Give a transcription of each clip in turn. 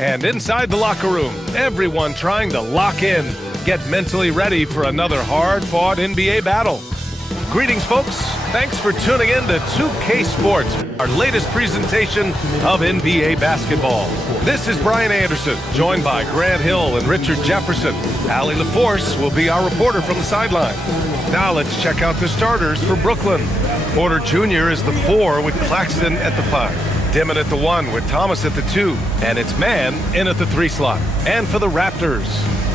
And inside the locker room, everyone trying to lock in, get mentally ready for another hard-fought NBA battle. Greetings, folks. Thanks for tuning in to 2K Sports, our latest presentation of NBA basketball. This is Brian Anderson, joined by Grant Hill and Richard Jefferson. Allie LaForce will be our reporter from the sideline. Now let's check out the starters for Brooklyn. Porter Jr. is the 4 with Claxton at the 5. Dimon at the 1 with Thomas at the 2. And it's Mann in at the 3 slot. And for the Raptors,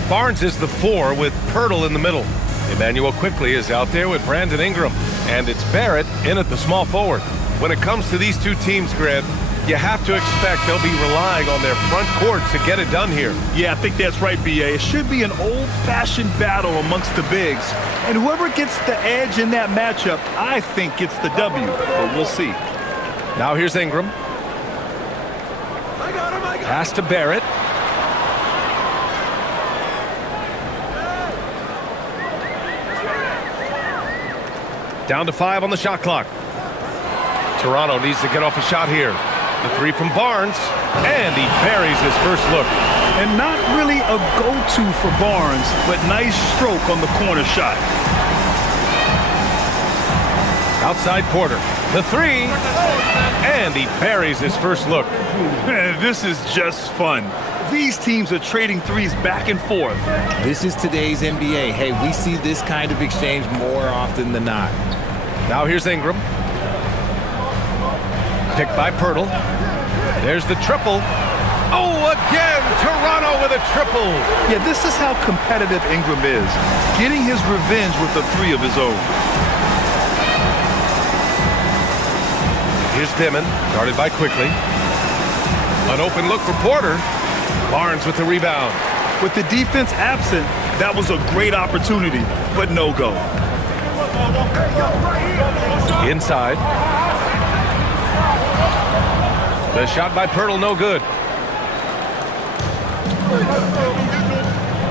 Barnes is the 4 with Pirtle in the middle. Emmanuel Quickley is out there with Brandon Ingram. And it's Barrett in at the small forward. When it comes to these two teams, Grant, you have to expect they'll be relying on their front court to get it done here. Yeah, I think that's right, B.A. It should be an old-fashioned battle amongst the bigs. And whoever gets the edge in that matchup, I think gets the W. But we'll see. Now here's Ingram. Pass to Barrett. Down to 5 on the shot clock. Toronto needs to get off a shot here. The 3 from Barnes, and he buries his first look. And not really a go-to for Barnes, but nice stroke on the corner shot. Outside Porter, the 3, and he buries his first look. This is just fun. These teams are trading threes back and forth. This is today's NBA. Hey, we see this kind of exchange more often than not. Now here's Ingram. Picked by Pirtle. There's the triple. Oh, again, Toronto with a triple. Yeah, this is how competitive Ingram is. Getting his revenge with a 3 of his own. Here's Dimon, guarded by Quickley. An open look for Porter. Barnes with the rebound. With the defense absent, that was a great opportunity, but no go. Inside. The shot by Pirtle, no good.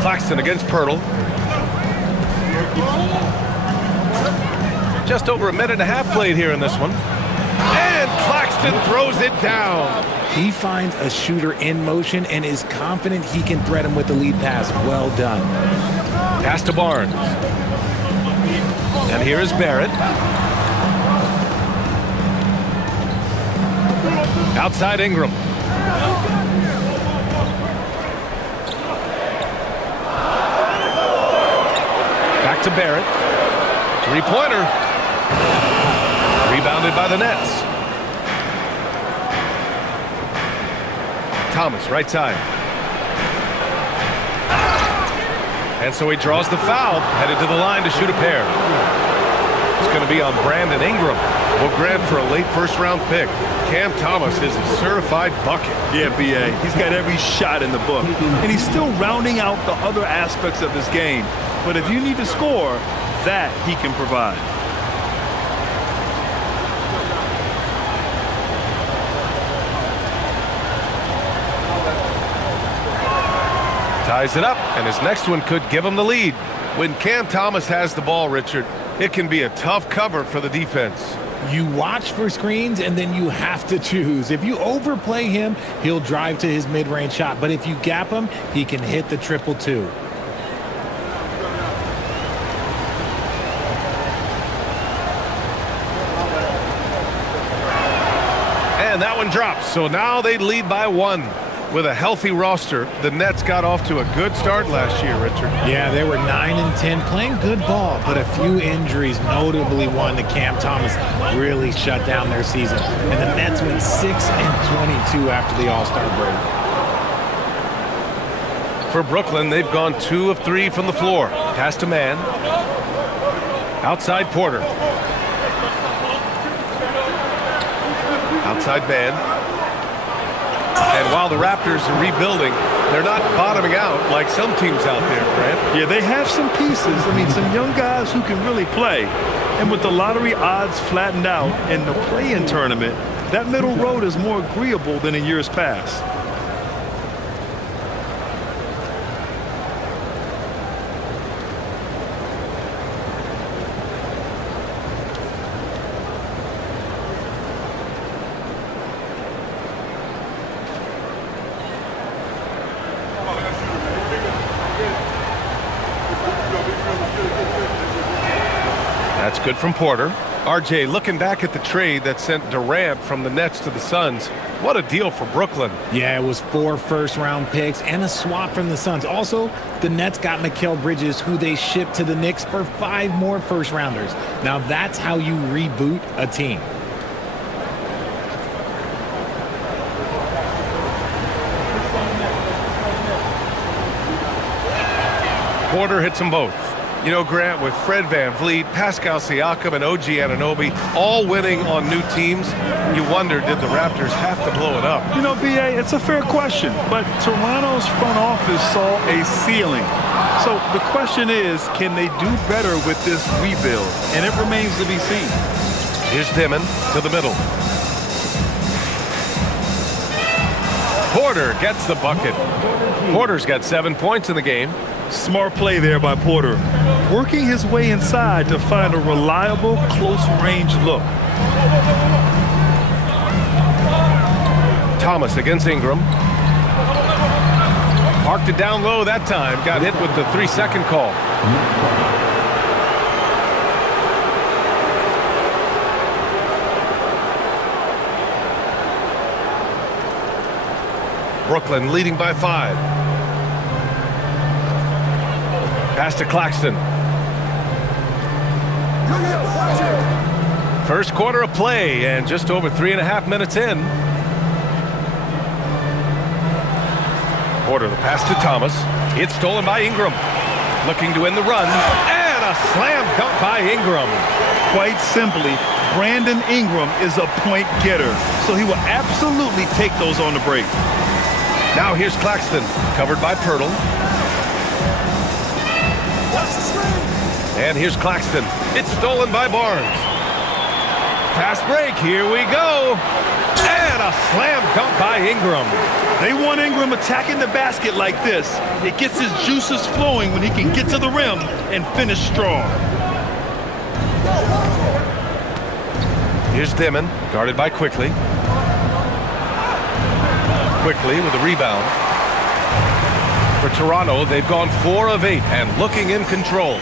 Claxton against Pirtle. Just over a minute and a half played here in this one. And Claxton throws it down. He finds a shooter in motion and is confident he can thread him with the lead pass. Well done. Pass to Barnes. And here is Barrett. Outside Ingram. Back to Barrett. 3-pointer. Rebounded by the Nets. Thomas, right side. And so he draws the foul, headed to the line to shoot a pair. It's going to be on Brandon Ingram. We'll grant for a late first-round pick. Cam Thomas is a certified bucket. Yeah, B.A. He's got every shot in the book. And he's still rounding out the other aspects of his game. But if you need to score, that he can provide. Ties it up, and his next one could give him the lead. When Cam Thomas has the ball, Richard, it can be a tough cover for the defense. You watch for screens, and then you have to choose. If you overplay him, he'll drive to his mid-range shot. But if you gap him, he can hit the triple too. And that one drops, so now they lead by 1. With a healthy roster, the Nets got off to a good start last year, Richard. Yeah, they were 9-10, playing good ball, but a few injuries, notably one to Cam Thomas, really shut down their season. And the Nets went 6-22 after the All-Star break. For Brooklyn, they've gone 2 of 3 from the floor. Pass to Mann. Outside Porter. Outside Mann. And while the Raptors are rebuilding, they're not bottoming out like some teams out there, Grant. Yeah, they have some pieces. I mean, some young guys who can really play. And with the lottery odds flattened out in the play-in tournament, that middle road is more agreeable than in years past. That's good from Porter. RJ, looking back at the trade that sent Durant from the Nets to the Suns, what a deal for Brooklyn. Yeah, it was 4 first-round picks and a swap from the Suns. Also, the Nets got Mikal Bridges, who they shipped to the Knicks for 5 more first-rounders. Now, that's how you reboot a team. Porter hits them both. You know, Grant, with Fred VanVleet, Pascal Siakam, and OG Anunoby all winning on new teams, you wonder, did the Raptors have to blow it up? You know, B.A., it's a fair question, but Toronto's front office saw a ceiling. So the question is, can they do better with this rebuild? And it remains to be seen. Here's Dimon to the middle. Porter gets the bucket. Porter's got 7 points in the game. Smart play there by Porter, working his way inside to find a reliable, close-range look. Thomas against Ingram. Parked it down low that time. Got hit with the 3-second call. Brooklyn leading by 5. Pass to Claxton. First quarter of play and just over 3.5 minutes in. Porter, the pass to Thomas. It's stolen by Ingram. Looking to end the run. And a slam dunk by Ingram. Quite simply, Brandon Ingram is a point getter, so he will absolutely take those on the break. Now here's Claxton, covered by Pirtle. And here's Claxton. It's stolen by Barnes. Fast break. Here we go. And a slam dunk by Ingram. They want Ingram attacking the basket like this. It gets his juices flowing when he can get to the rim and finish strong. Here's Dimon, guarded by Quickly. Quickly with a rebound. For Toronto, they've gone 4 of 8 and looking in control.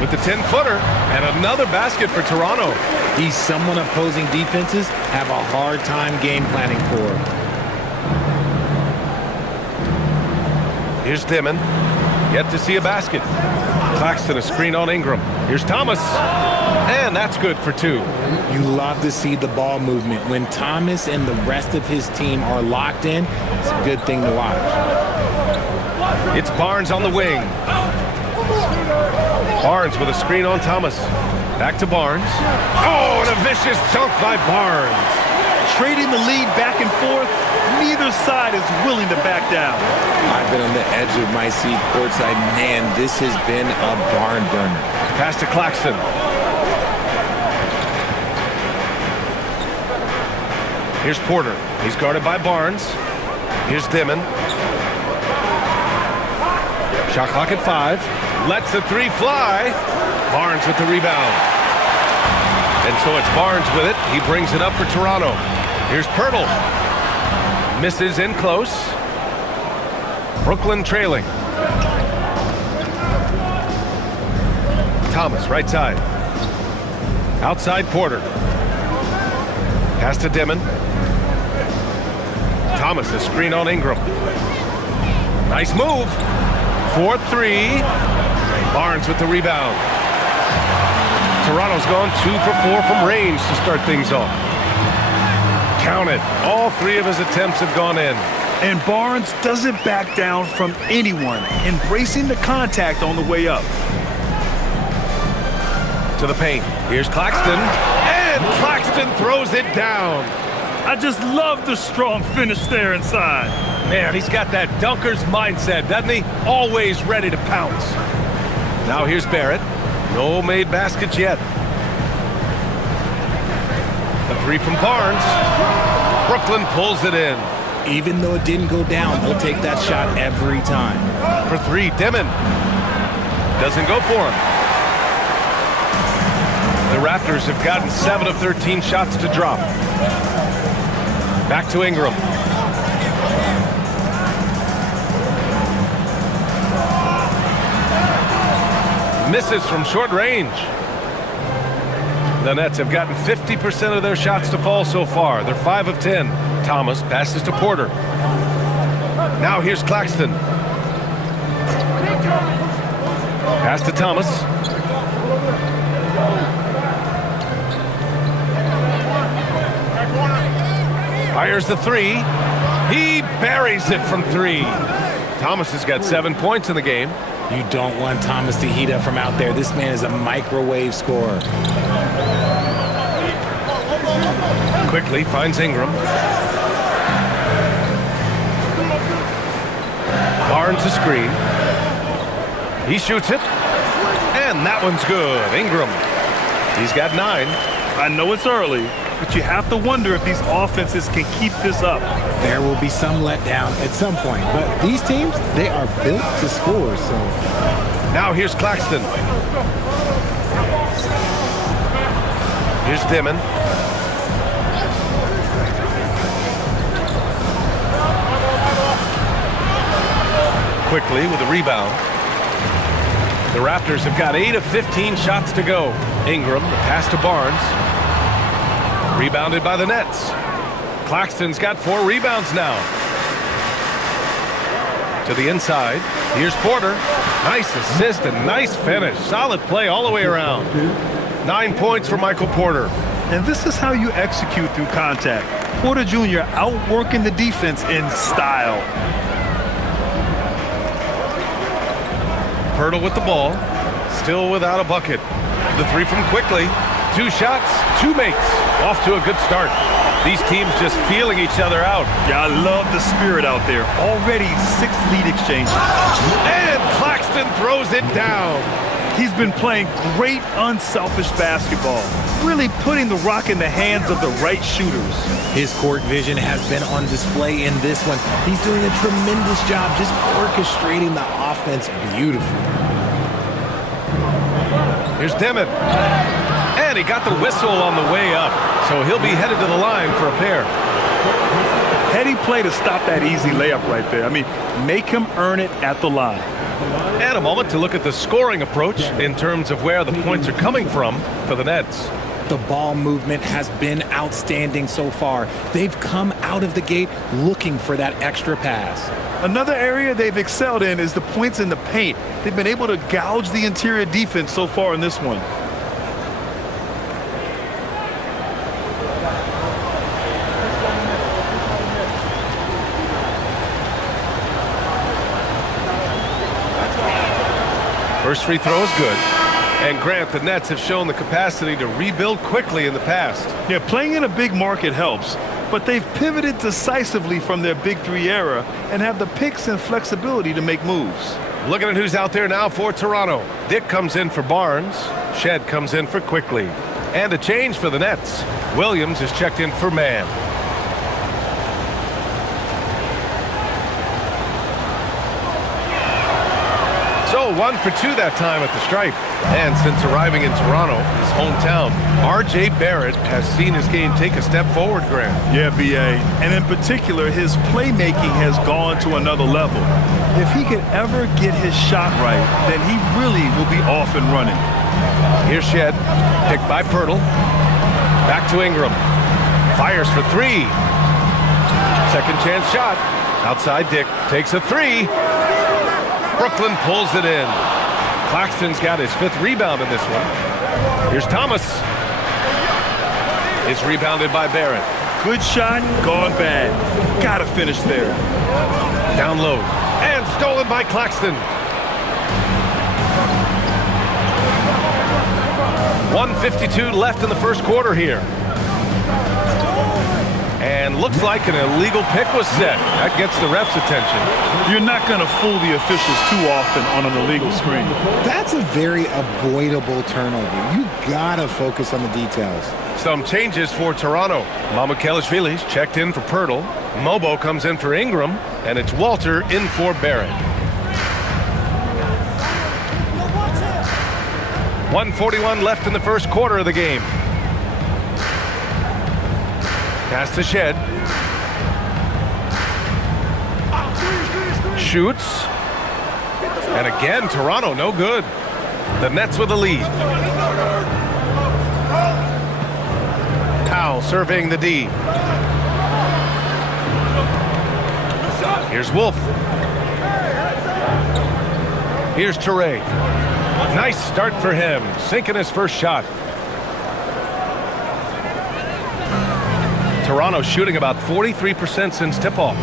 With the 10-footer and another basket for Toronto. He's someone opposing defenses have a hard time game planning for. Here's Dimon. Yet to see a basket. Claxton a screen on Ingram. Here's Thomas. And that's good for 2. You love to see the ball movement. When Thomas and the rest of his team are locked in, it's a good thing to watch. It's Barnes on the wing. Barnes with a screen on Thomas. Back to Barnes. Oh, and a vicious dunk by Barnes. Trading the lead back and forth, neither side is willing to back down. I've been on the edge of my seat courtside. Man, this has been a barn burner. Pass to Claxton. Here's Porter. He's guarded by Barnes. Here's Dimon. Shot clock at 5. Lets the 3 fly. Barnes with the rebound. And so it's Barnes with it. He brings it up for Toronto. Here's Pirtle. Misses in close. Brooklyn trailing. Thomas, right side. Outside Porter. Pass to Dimon. Thomas, a screen on Ingram. Nice move. 4-3. Barnes with the rebound. Toronto's gone 2 for 4 from range to start things off. Count it. All 3 of his attempts have gone in. And Barnes doesn't back down from anyone, embracing the contact on the way up. To the paint. Here's Claxton. And Claxton throws it down. I just love the strong finish there inside. Man, he's got that dunker's mindset, doesn't he? Always ready to pounce. Now here's Barrett. No made baskets yet. The 3 from Barnes. Brooklyn pulls it in. Even though it didn't go down, he'll take that shot every time. For 3, Dimon. Doesn't go for him. The Raptors have gotten 7 of 13 shots to drop. Back to Ingram. Misses from short range. The Nets have gotten 50% of their shots to fall so far. They're 5 of 10. Thomas passes to Porter. Now here's Claxton. Pass to Thomas. Fires the three. He buries it from 3. Thomas has got 7 points in the game. You don't want Thomas to heat up from out there. This man is a microwave scorer. Quickly finds Ingram. Barnes a screen. He shoots it. And that one's good. Ingram. He's got 9. I know it's early, but you have to wonder if these offenses can keep this up. There will be some letdown at some point, but these teams, they are built to score, so. Now here's Claxton. Here's Dimon. Quickly with a rebound. The Raptors have got 8 of 15 shots to go. Ingram, the pass to Barnes. Rebounded by the Nets. Claxton's got 4 rebounds now. To the inside. Here's Porter. Nice assist and nice finish. Solid play all the way around. 9 points for Michael Porter. And this is how you execute through contact. Porter Jr. outworking the defense in style. Pirtle with the ball. Still without a bucket. The 3 from Quickly. 2 shots, 2 makes. Off to a good start. These teams just feeling each other out. Yeah, I love the spirit out there. Already 6 lead exchanges. And Claxton throws it down. He's been playing great unselfish basketball. Really putting the rock in the hands of the right shooters. His court vision has been on display in this one. He's doing a tremendous job just orchestrating the offense beautifully. Here's Dimon. And he got the whistle on the way up. So he'll be headed to the line for a pair. Heady play to stop that easy layup right there. I mean, make him earn it at the line. And a moment to look at the scoring approach in terms of where the points are coming from for the Nets. The ball movement has been outstanding so far. They've come out of the gate looking for that extra pass. Another area they've excelled in is the points in the paint. They've been able to gouge the interior defense so far in this one. First free throw is good. And Grant, the Nets have shown the capacity to rebuild quickly in the past. Yeah, playing in a big market helps, but they've pivoted decisively from their Big 3 era and have the picks and flexibility to make moves. Looking at who's out there now for Toronto. Dick comes in for Barnes. Shed comes in for Quickly. And a change for the Nets. Williams is checked in for Mann. So 1 for 2 that time at the stripe. And since arriving in Toronto, his hometown, R.J. Barrett has seen his game take a step forward, Grant. Yeah, B.A. And in particular, his playmaking has gone to another level. If he could ever get his shot right, then he really will be off and running. Here's Shed, picked by Pirtle. Back to Ingram. Fires for 3. Second chance shot. Outside Dick takes a 3. Brooklyn pulls it in. Claxton's got his 5th rebound in this one. Here's Thomas. It's rebounded by Barrett. Good shot, gone bad. Gotta finish there. Down low. And stolen by Claxton. 1:52 left in the first quarter here. And looks like an illegal pick was set. That gets the ref's attention. You're not going to fool the officials too often on an illegal screen. That's a very avoidable turnover. You gotta focus on the details. Some changes for Toronto. Mamukelashvili's checked in for Pirtle. Mobo comes in for Ingram. And it's Walter in for Barrett. 1:41 left in the first quarter of the game. Pass to Shed. Shoots. And again, Toronto no good. The Nets with a lead. Powell surveying the D. Here's Wolf. Here's Toure. Nice start for him, sinking his first shot. Toronto shooting about 43% since tip-off.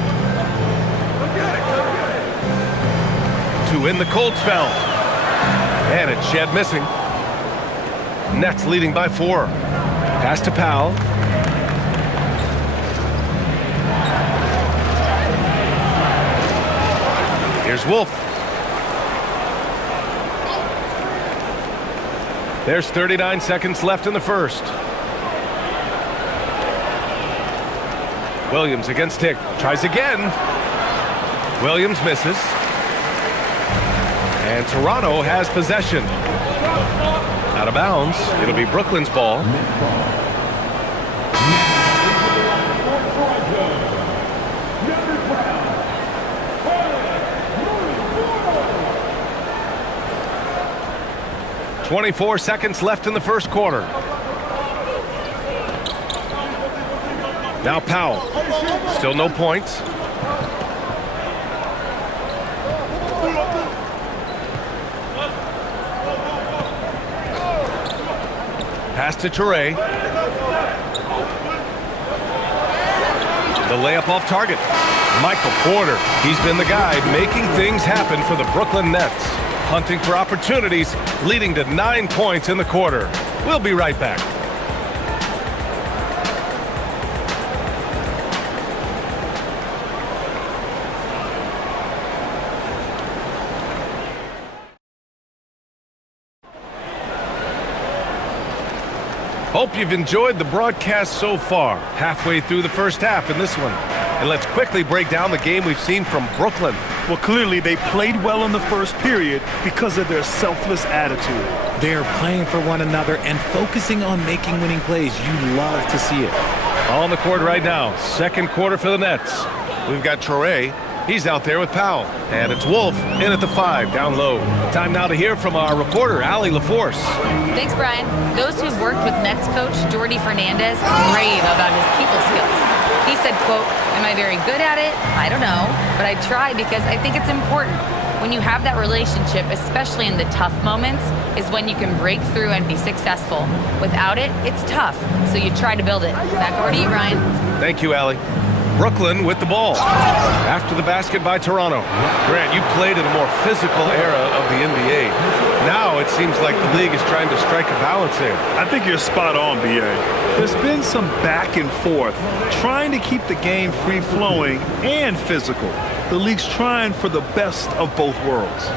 To win the cold spell. And it's Shed missing. Nets leading by 4. Pass to Powell. Here's Wolf. There's 39 seconds left in the first. Williams against Tick. Tries again. Williams misses. And Toronto has possession. Out of bounds. It'll be Brooklyn's ball. .24 seconds left in the first quarter. Now Powell. Still no points. Pass to Toure. The layup off target. Michael Porter. He's been the guy making things happen for the Brooklyn Nets. Hunting for opportunities, leading to 9 points in the quarter. We'll be right back. Hope you've enjoyed the broadcast so far. Halfway through the first half in this one. And let's quickly break down the game we've seen from Brooklyn. Well, clearly they played well in the first period because of their selfless attitude. They're playing for one another and focusing on making winning plays. You love to see it. On the court right now, second quarter for the Nets. We've got Toure. He's out there with Powell. And it's Wolf in at the 5, down low. Time now to hear from our reporter, Allie LaForce. Thanks, Brian. Those who've worked with Nets coach Jordi Fernandez rave about his people skills. He said, quote, "Am I very good at it? I don't know, but I try because I think it's important. When you have that relationship, especially in the tough moments, is when you can break through and be successful. Without it, it's tough, so you try to build it." Back over to you, Ryan. Thank you, Allie. Brooklyn with the ball. After the basket by Toronto. Grant, you played in a more physical era of the NBA. Now it seems like the league is trying to strike a balance here. I think you're spot on, BA. There's been some back and forth, trying to keep the game free-flowing and physical. The league's trying for the best of both worlds.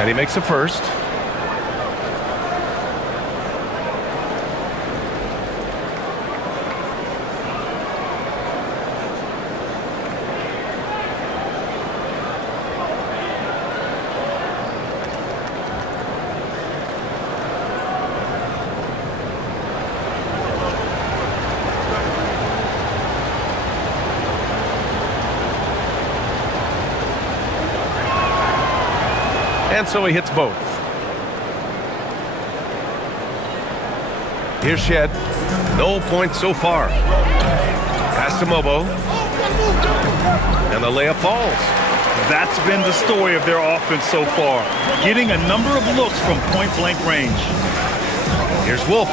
And he makes a first. And so he hits both. Here's Shed. No points so far. Pass to Mobo. And the layup falls. That's been the story of their offense so far. Getting a number of looks from point-blank range. Here's Wolf.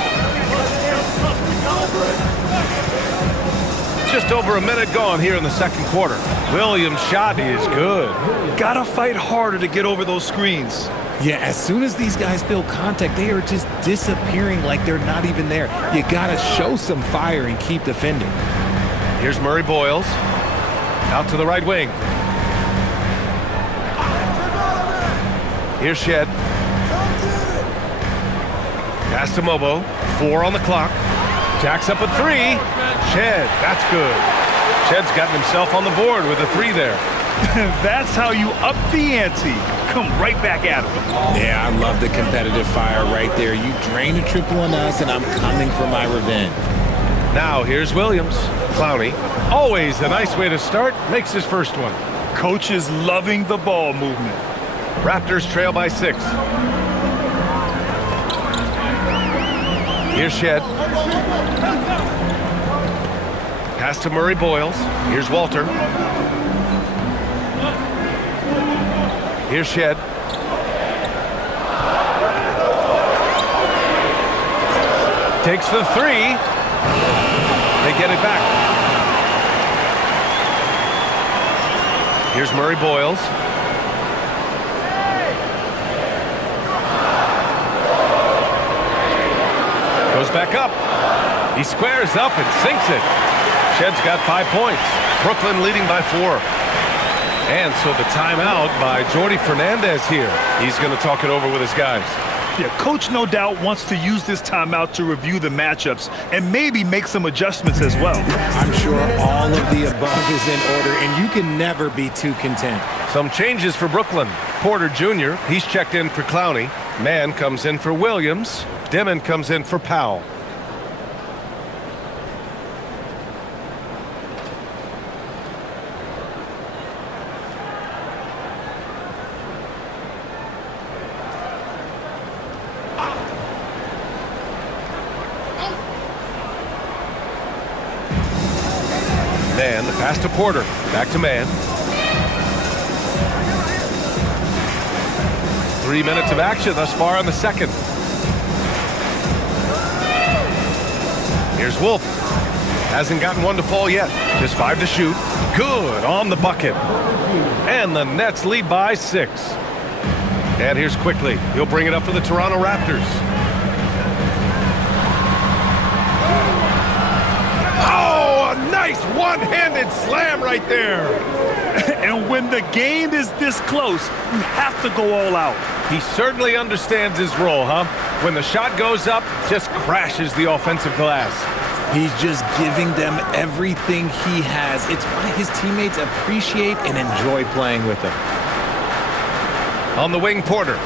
Just over a minute gone here in the second quarter. Williams' shot is good. Gotta fight harder to get over those screens. Yeah, as soon as these guys feel contact, they are just disappearing like they're not even there. You gotta show some fire and keep defending. Here's Murray Boyles. Out to the right wing. Here's Shed. Pass to Mobo. 4 on the clock. Jacks up a 3. Shed, that's good. Shed's gotten himself on the board with a 3 there. That's how you up the ante. Come right back at him. Yeah, I love the competitive fire right there. You drain a triple on us, and I'm coming for my revenge. Now here's Williams. Clowney, always a nice way to start, makes his first one. Coach is loving the ball movement. Raptors trail by 6. Here's Shed. Pass to Murray Boyles. Here's Walter. Here's Shed. Takes the 3. They get it back. Here's Murray Boyles. Goes back up. He squares up and sinks it. Shed's got 5 points. Brooklyn leading by 4. And so the timeout by Jordy Fernandez here. He's going to talk it over with his guys. Yeah, Coach no doubt wants to use this timeout to review the matchups and maybe make some adjustments as well. I'm sure all of the above is in order, and you can never be too content. Some changes for Brooklyn. Porter Jr., he's checked in for Clowney. Mann comes in for Williams. Dimon comes in for Powell. Mann, the pass to Porter. Back to Mann. 3 minutes of action thus far in the second. Here's Wolf. Hasn't gotten one to fall yet. Just 5 to shoot. Good on the bucket. And the Nets lead by 6. And here's Quickly. He'll bring it up for the Toronto Raptors. Oh, a nice one-handed slam right there. And when the game is this close, you have to go all out. He certainly understands his role, huh? When the shot goes up, just crashes the offensive glass. He's just giving them everything he has. It's why his teammates appreciate and enjoy playing with him. On the wing, Porter.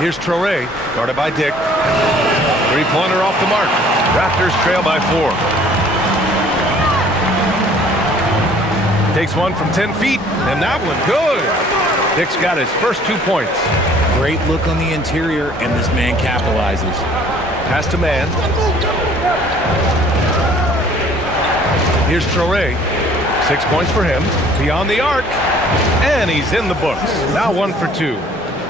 Here's Traoré, guarded by Dick. Three-pointer off the mark. Raptors trail by 4. Takes one from 10 feet, and that one good. Dick's got his first 2 points. Great look on the interior, and this man capitalizes. Pass to Mann. Here's Traoré. 6 points for him. Beyond the arc, and he's in the books. Now 1 for 2.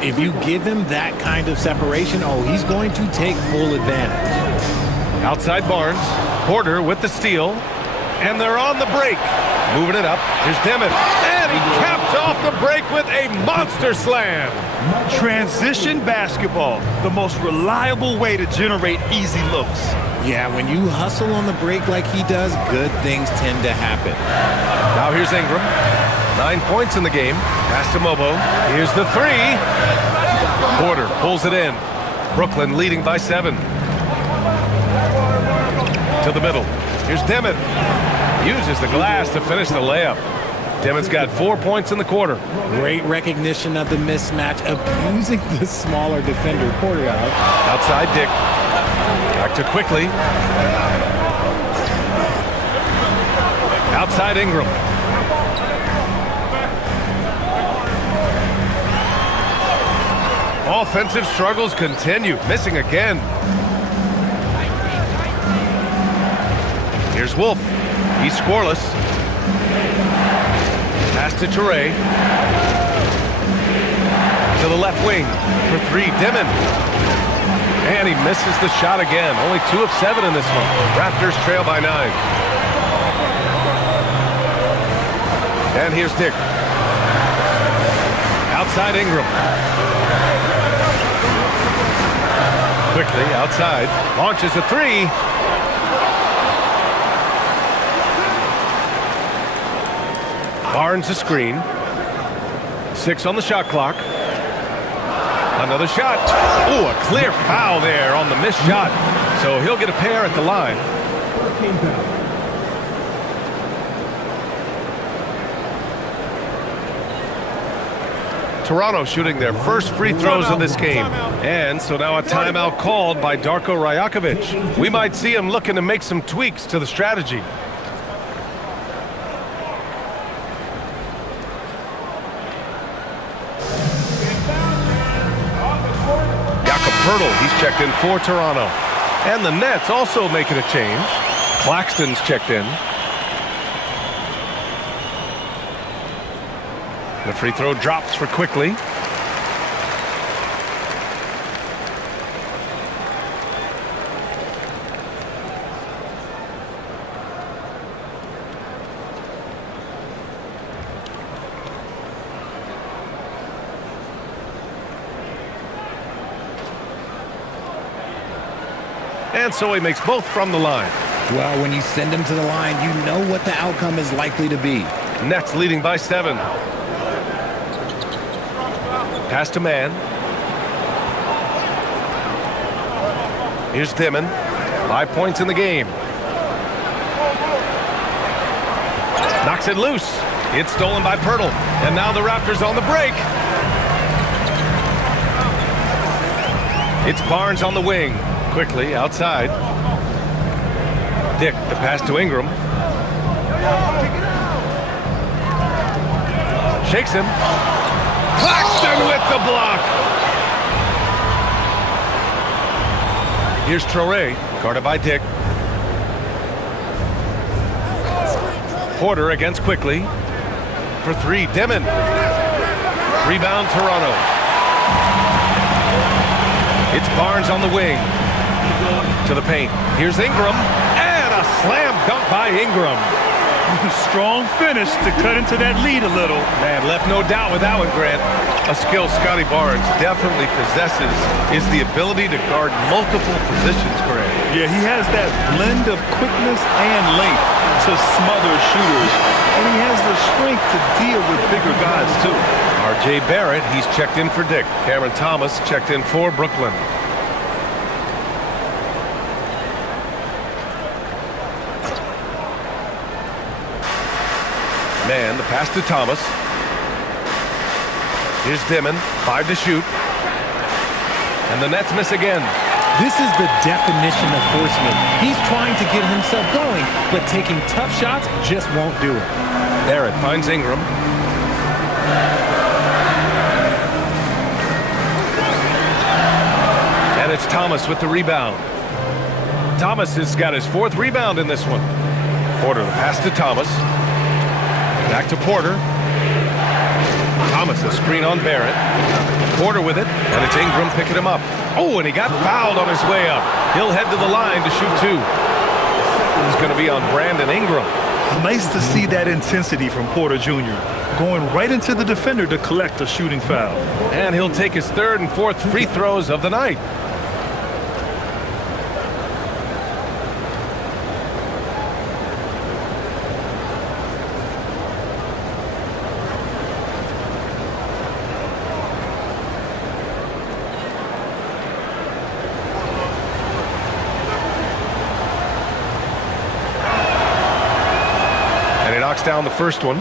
If you give him that kind of separation, oh, he's going to take full advantage. Outside Barnes. Porter with the steal. And they're on the break. Moving it up. Here's Dimon. And he caps off the break with a monster slam. Transition basketball, the most reliable way to generate easy looks. Yeah, when you hustle on the break like he does, good things tend to happen. Now here's Ingram. 9 points in the game. Pass to Mobo. Here's the 3. Porter pulls it in. Brooklyn leading by 7. To the middle. Here's Dimon. Uses the glass to finish the layup. Dimon's got 4 points in the quarter. Great recognition of the mismatch, abusing the smaller defender. Porter out. Outside Dick. Back to Quickly. Outside Ingram. Offensive struggles continue. Missing again. Here's Wolf. He's scoreless. Pass to Traoré. To the left wing for 3. Dimon. And he misses the shot again. Only 2 of 7 in this one. Raptors trail by 9. And here's Dick. Outside Ingram. Quickly outside. Launches a 3. Barnes a screen. 6 on the shot clock. Another shot. Ooh, a clear foul there on the missed shot. So he'll get a pair at the line. Toronto shooting their first free throws of this game. And so now a timeout called by Darko Rajakovic. We might see him looking to make some tweaks to the strategy. He's checked in for Toronto. And the Nets also making a change. Claxton's checked in. The free throw drops for Quickly. And so he makes both from the line. Well, when you send him to the line, you know what the outcome is likely to be. Nets leading by 7. Pass to Man. Here's Dimon. 5 points in the game. Knocks it loose. It's stolen by Pirtle. And now the Raptors on the break. It's Barnes on the wing. Quickly outside. Dick, the pass to Ingram. Shakes him. Claxton with the block. Here's Traoré, guarded by Dick. Porter against Quickly. For 3, Dimon. Rebound, Toronto. It's Barnes on the wing. To the paint. Here's Ingram. And a slam dunk by Ingram. Strong finish to cut into that lead a little. Man, left no doubt with that one, Grant. A skill Scotty Barnes definitely possesses is the ability to guard multiple positions, Grant. Yeah, he has that blend of quickness and length to smother shooters. And he has the strength to deal with bigger guys, too. R.J. Barrett, he's checked in for Dick. Cameron Thomas checked in for Brooklyn. Man, the pass to Thomas. Here's Dimon, 5 to shoot. And the Nets miss again. This is the definition of forceman. He's trying to get himself going, but taking tough shots just won't do it. Barrett finds Ingram. And it's Thomas with the rebound. Thomas has got his 4th rebound in this one. Porter, the pass to Thomas. Back to Porter. Thomas, a screen on Barrett. Porter with it, and it's Ingram picking him up. Oh, and he got fouled on his way up. He'll head to the line to shoot 2. It's going to be on Brandon Ingram. Nice to see that intensity from Porter Jr. Going right into the defender to collect a shooting foul. And he'll take his 3rd and 4th free throws of the night. Knocks down the first one.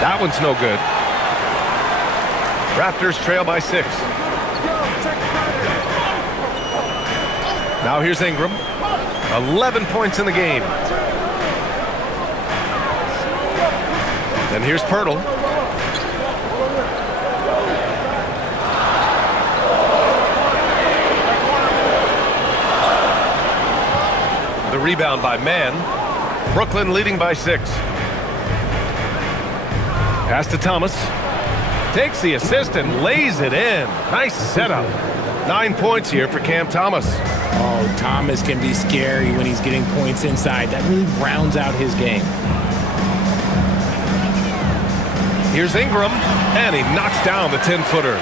That one's no good. Raptors trail by 6. Now here's Ingram. 11 points in the game. Then here's Pirtle. The rebound by Man. Brooklyn leading by 6. Pass to Thomas. Takes the assist and lays it in. Nice setup. 9 points here for Cam Thomas. Oh, Thomas can be scary when he's getting points inside. That really rounds out his game. Here's Ingram, and he knocks down the 10-footer.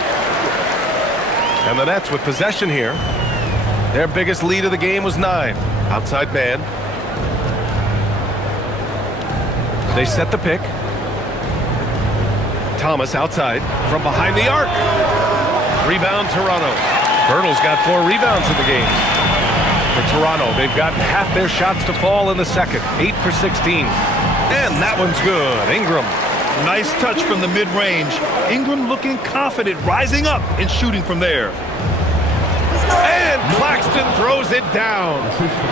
And the Nets with possession here. Their biggest lead of the game was 9. Outside man. They set the pick. Thomas outside from behind the arc. Rebound Toronto. Pirtle's got 4 rebounds in the game. For Toronto, they've gotten half their shots to fall in the second. 8 for 16. And that one's good. Ingram. Nice touch from the mid-range. Ingram looking confident, rising up and shooting from there. And Claxton throws it down.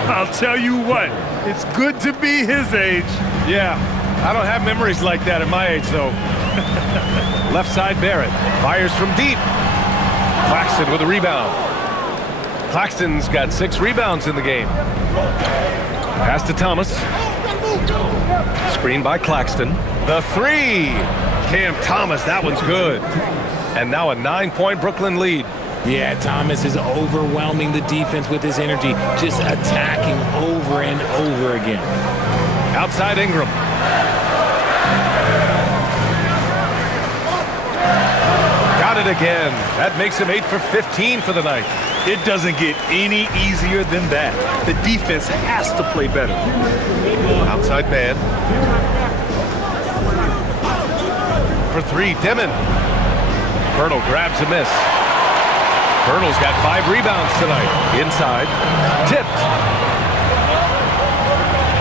I'll tell you what, it's good to be his age. Yeah, I don't have memories like that at my age, though. Left side Barrett fires from deep. Claxton with a rebound. Claxton's got 6 rebounds in the game. Pass to Thomas. Screen by Claxton. The 3. Cam Thomas, that one's good. And now a 9-point Brooklyn lead. Yeah, Thomas is overwhelming the defense with his energy, just attacking over and over again. Outside Ingram. Got it again. That makes him 8 for 15 for the night. It doesn't get any easier than that. The defense has to play better. Outside man. For 3, Demon. Pirtle grabs a miss. Pirtle's got 5 rebounds tonight. Inside. Tipped.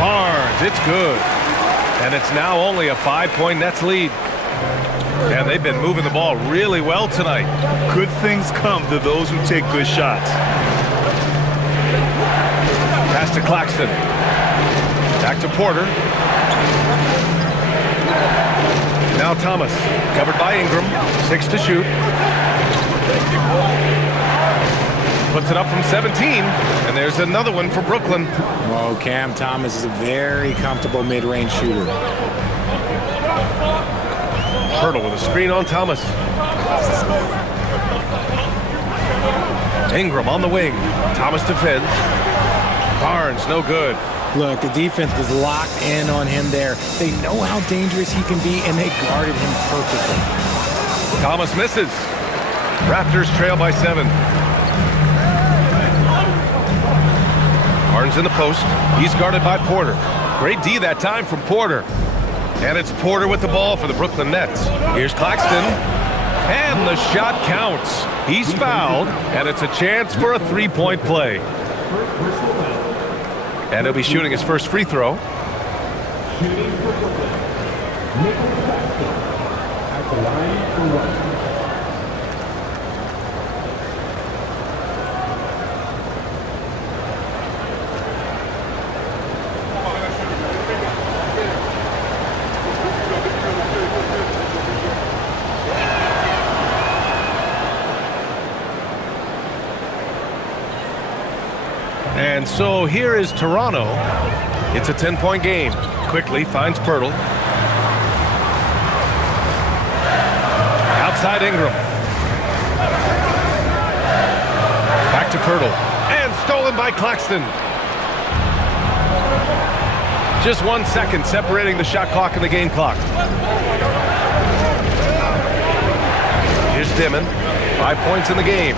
Barnes, it's good. And it's now only a 5-point Nets lead. And they've been moving the ball really well tonight. Good things come to those who take good shots. Pass to Claxton. Back to Porter. Now Thomas, covered by Ingram. 6 to shoot. Puts it up from 17, and there's another one for Brooklyn. Oh, Cam Thomas is a very comfortable mid-range shooter. Pirtle with a screen on Thomas. Ingram on the wing. Thomas defends. Barnes, no good. Look, the defense was locked in on him there. They know how dangerous he can be, and they guarded him perfectly. Thomas misses. Raptors trail by 7. Barnes in the post. He's guarded by Porter. Great D that time from Porter. And it's Porter with the ball for the Brooklyn Nets. Here's Claxton. And the shot counts. He's fouled, and it's a chance for a 3-point play. And he'll be shooting his first free throw. Shooting for Brooklyn. Nicholas Claxton at the line for 1. And so here is Toronto. It's a 10-point game. Quickly finds Pirtle. Outside Ingram. Back to Pirtle. And stolen by Claxton. Just 1 second separating the shot clock and the game clock. Here's Dimon. 5 points in the game.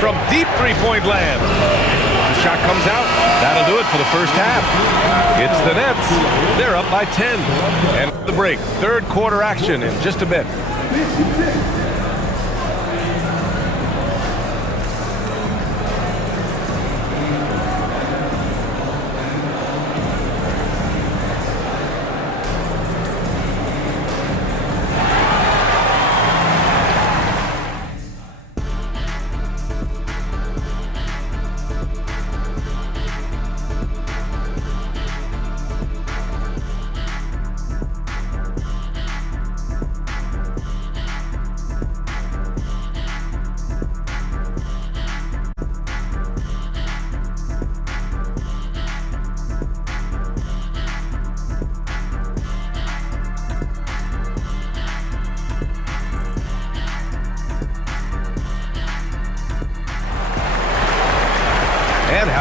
From deep 3-point land. The shot comes out. That'll do it for the first half. It's the Nets. They're up by 10. And the break. Third quarter action in just a bit.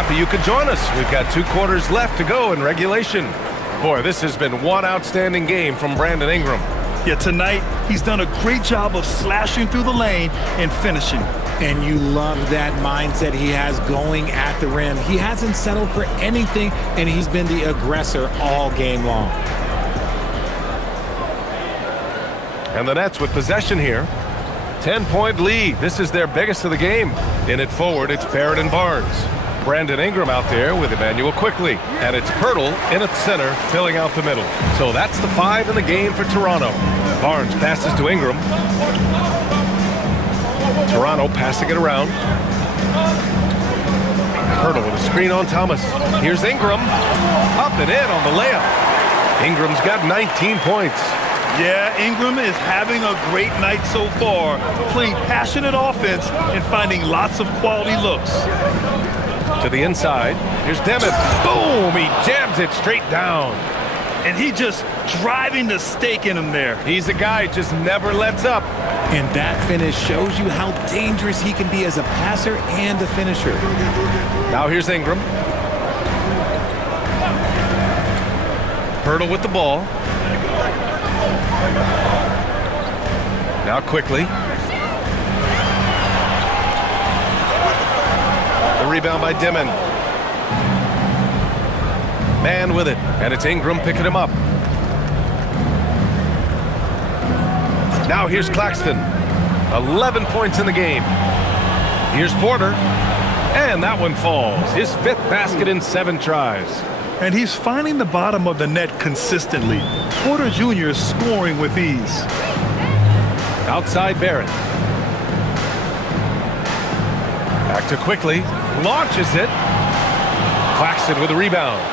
happy you could join us. We've got 2 quarters left to go in regulation. Boy, this has been one outstanding game from Brandon Ingram. Yeah, tonight he's done a great job of slashing through the lane and finishing. And you love that mindset he has going at the rim. He hasn't settled for anything, and he's been the aggressor all game long. And the Nets with possession here. 10-point lead. This is their biggest of the game. In it forward, it's Barrett and Barnes. Brandon Ingram out there with Emmanuel quickly. And it's Pirtle in at center, filling out the middle. So that's the 5 in the game for Toronto. Barnes passes to Ingram. Toronto passing it around. Pirtle with a screen on Thomas. Here's Ingram. Up and in on the layup. Ingram's got 19 points. Yeah, Ingram is having a great night so far, playing passionate offense and finding lots of quality looks. To the inside. Here's Demon. Boom! He jams it straight down. And he just driving the stake in him there. He's a guy who just never lets up. And that finish shows you how dangerous he can be as a passer and a finisher. Now here's Ingram. Pirtle with the ball. Now quickly. The rebound by Dimon. Man with it, and it's Ingram picking him up. Now here's Claxton. 11 points in the game. Here's Porter. And that one falls. His 5th basket in 7 tries. And he's finding the bottom of the net consistently. Porter Jr. is scoring with ease. Outside Barrett. Back to quickly. Launches it. Claxton with a rebound.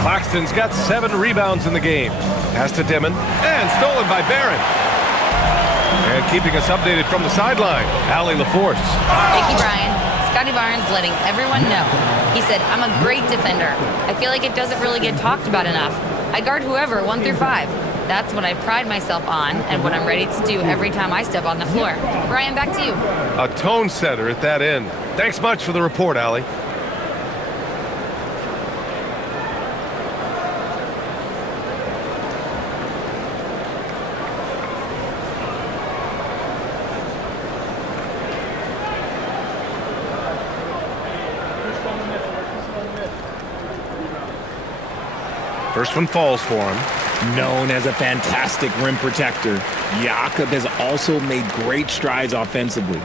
Claxton's got 7 rebounds in the game. Pass to Dimon. And stolen by Barrett. And keeping us updated from the sideline, Allie LaForce. Thank you, Brian. Scotty Barnes letting everyone know. He said, I'm a great defender. I feel like it doesn't really get talked about enough. I guard whoever, 1 through 5. That's what I pride myself on and what I'm ready to do every time I step on the floor. Brian, back to you. A tone setter at that end. Thanks much for the report, Allie. First one falls for him. Known as a fantastic rim protector, Jakob has also made great strides offensively.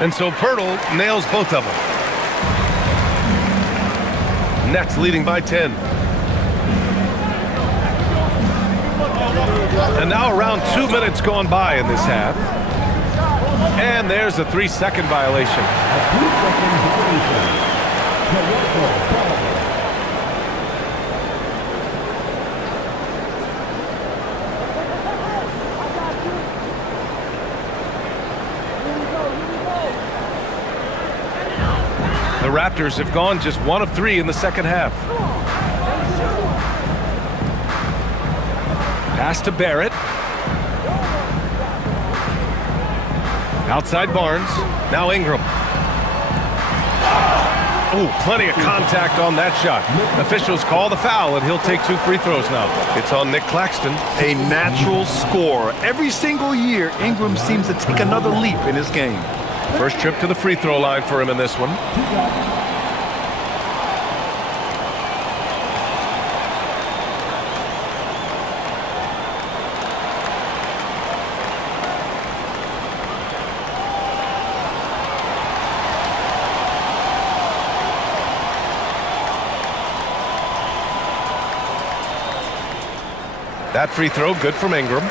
And so Pirtle nails both of them. Nets leading by 10. And now around 2 minutes gone by in this half. And there's a 3-second violation. A 3-second violation. The Raptors have gone just 1 of 3 in the second half. Pass to Barrett. Outside Barnes. Now Ingram. Oh, plenty of contact on that shot. Officials call the foul, and he'll take 2 free throws now. It's on Nick Claxton. A natural scorer. Every single year, Ingram seems to take another leap in his game. First trip to the free throw line for him in this one. That free throw good from Ingram.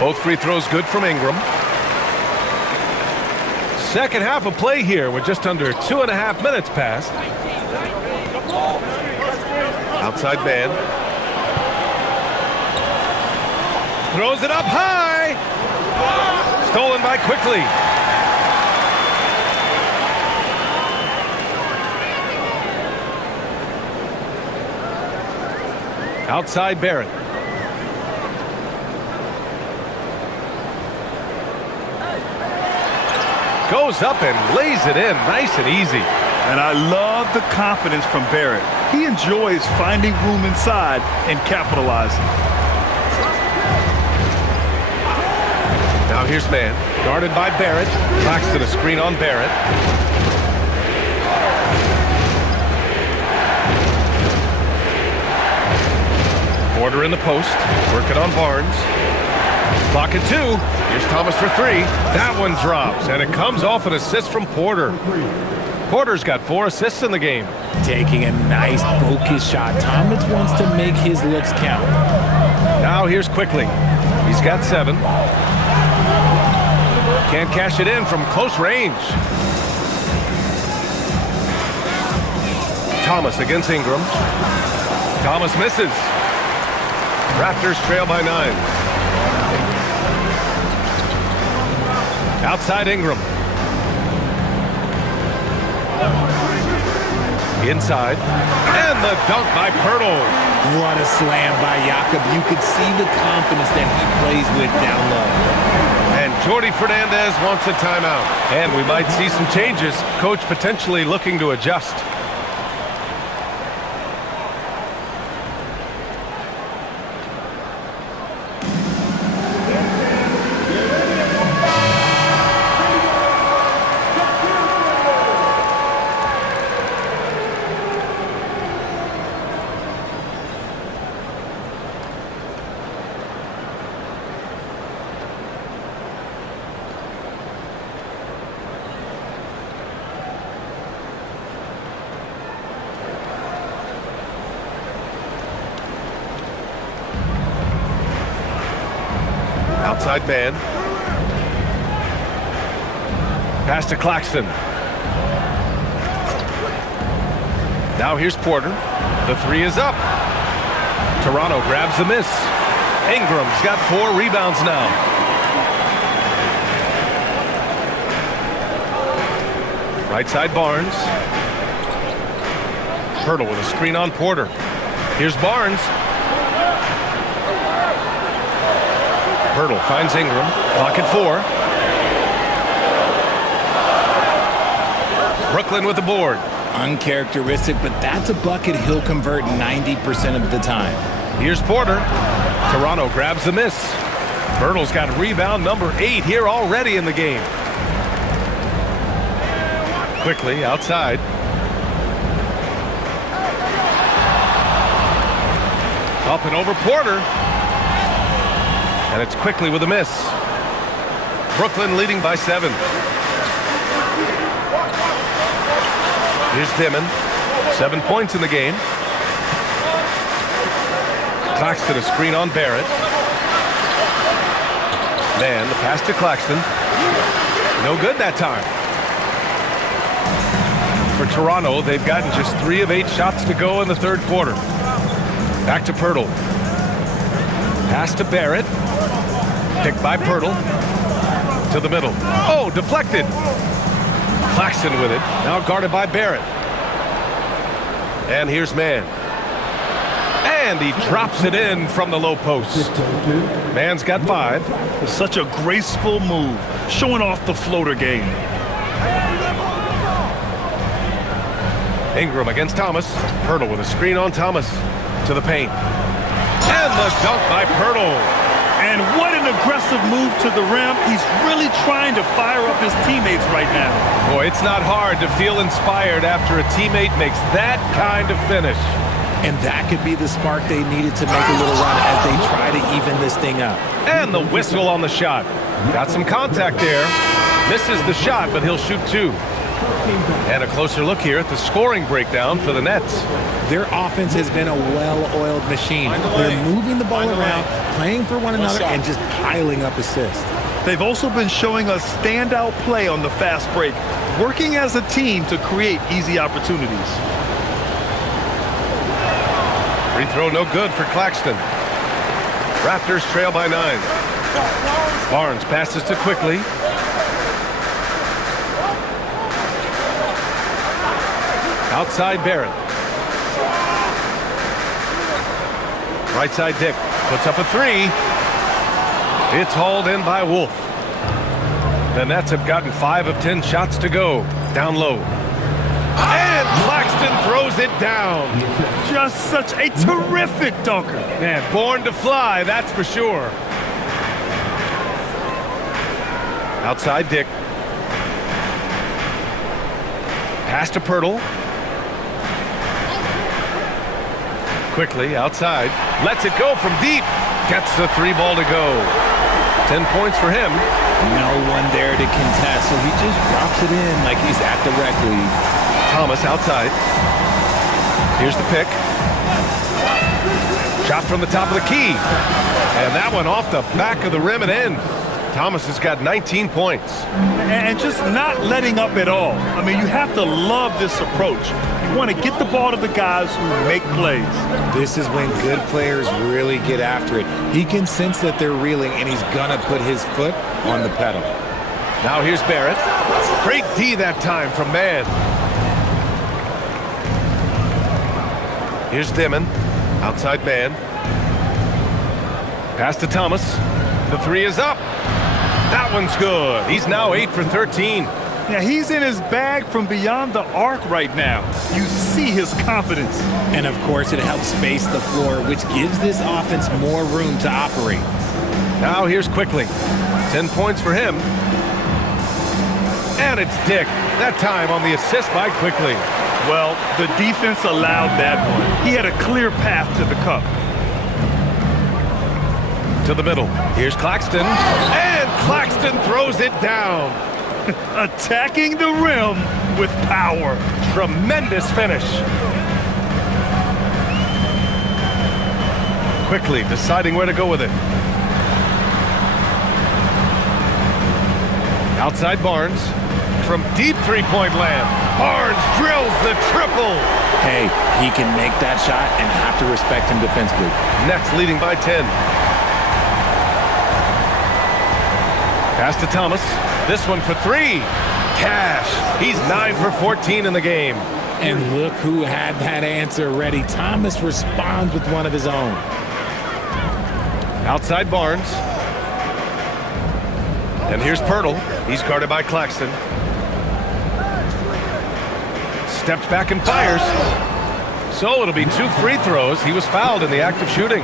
Both free throws good from Ingram. Second half of play here with just under 2.5 minutes passed. Outside man. Throws it up high. Stolen by quickly. Outside Barrett. Goes up and lays it in nice and easy. And I love the confidence from Barrett. He enjoys finding room inside and capitalizing. Now here's man. Guarded by Barrett. Claxton a screen on Barrett. Porter in the post. Working on Barnes. Clock at 2. Here's Thomas for 3. That one drops, and it comes off an assist from Porter. Porter's got 4 assists in the game. Taking a nice focus shot. Thomas wants to make his looks count. Now here's Quickly. He's got 7. Can't cash it in from close range. Thomas against Ingram. Thomas misses. Raptors trail by 9. Outside Ingram. Inside. And the dunk by Pirtle. What a slam by Jakob. You could see the confidence that he plays with down low. And Jordi Fernandez wants a timeout. And we might see some changes. Coach potentially looking to adjust. Outside man. Pass to Claxton. Now here's Porter. The 3 is up. Toronto grabs the miss. Ingram's got 4 rebounds now. Right side Barnes. Pirtle with a screen on Porter. Here's Barnes. Pirtle finds Ingram. Clock at 4. Brooklyn with the board. Uncharacteristic, but that's a bucket he'll convert 90% of the time. Here's Porter. Toronto grabs the miss. Pirtle's got rebound number 8 here already in the game. Quickly outside. Up and over Porter. And it's Quickly with a miss. Brooklyn leading by 7. Here's Dimon. 7 points in the game. Claxton a screen on Barrett. Man, the pass to Claxton. No good that time. For Toronto, they've gotten just 3 of 8 shots to go in the third quarter. Back to Pirtle. Pass to Barrett. Picked by Pirtle. To the middle. Oh, deflected. Claxton with it. Now guarded by Barrett. And here's Mann. And he drops it in from the low post. Mann's got 5. Such a graceful move, showing off the floater game. Ingram against Thomas. Pirtle with a screen on Thomas. To the paint. And the dunk by Pirtle. And what an aggressive move to the rim. He's really trying to fire up his teammates right now. Boy, it's not hard to feel inspired after a teammate makes that kind of finish. And that could be the spark they needed to make a little run as they try to even this thing up. And the whistle on the shot. Got some contact there. Misses the shot, but he'll shoot 2. And a closer look here at the scoring breakdown for the Nets. Their offense has been a well-oiled machine. They're moving the ball around, playing for one another, and just piling up assists. They've also been showing us standout play on the fast break, working as a team to create easy opportunities. Free throw no good for Claxton. Raptors trail by 9. Barnes passes to Quickly. Outside Barrett. Right side Dick puts up a 3. It's hauled in by Wolf. The Nets have gotten 5 of 10 shots to go. Down low. And Claxton throws it down. Just such a terrific dunker. Man, born to fly, that's for sure. Outside Dick. Pass to Pirtle. Quickly outside. Lets it go from deep. Gets the 3 ball to go. 10 points for him. No one there to contest, so he just drops it in like he's at the rec league. Thomas outside. Here's the pick. Shot from the top of the key. And that one off the back of the rim and in. Thomas has got 19 points. And just not letting up at all. I mean, you have to love this approach. You want to get the ball to the guys who make plays. This is when good players really get after it. He can sense that they're reeling, and he's going to put his foot on the pedal. Now here's Barrett. Great D that time from Mann. Here's Dimon. Outside Mann. Pass to Thomas. The 3 is up. That one's good. He's now 8 for 13. Yeah, he's in his bag from beyond the arc right now. You see his confidence. And, of course, it helps space the floor, which gives this offense more room to operate. Now here's Quickly. 10 points for him. And it's Dick. That time on the assist by Quickly. Well, the defense allowed that one. He had a clear path to the cup. To the middle. Here's Claxton. And Claxton throws it down. Attacking the rim with power. Tremendous finish. Quickly deciding where to go with it. Outside Barnes. From deep three-point land. Barnes drills the triple. Hey, he can make that shot and have to respect him defensively. Nets leading by 10. Pass to Thomas. This one for 3. Cash. He's 9 for 14 in the game. And look who had that answer ready. Thomas responds with one of his own. Outside Barnes. And here's Pirtle. He's guarded by Claxton. Steps back and fires. So it'll be 2 free throws. He was fouled in the act of shooting.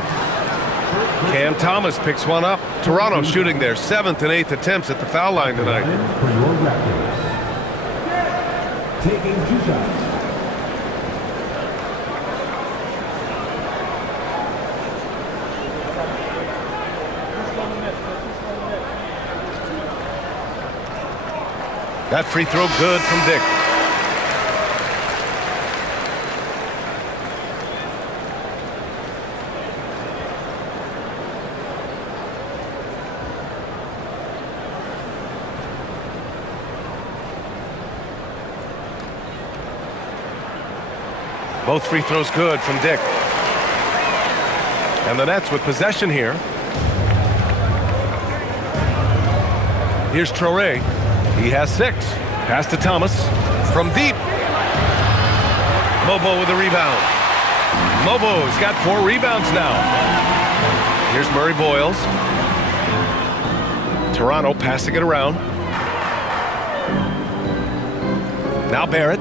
Cam Thomas picks one up. Toronto shooting their 7th and 8th attempts at the foul line tonight. For your Raptors. Taking 2 shots. That free throw good from Dick. Both free throws good from Dick. And the Nets with possession here. Here's Traoré. He has 6. Pass to Thomas. From deep. Mobo with a rebound. Mobo's got 4 rebounds now. Here's Murray Boyles. Toronto passing it around. Now Barrett.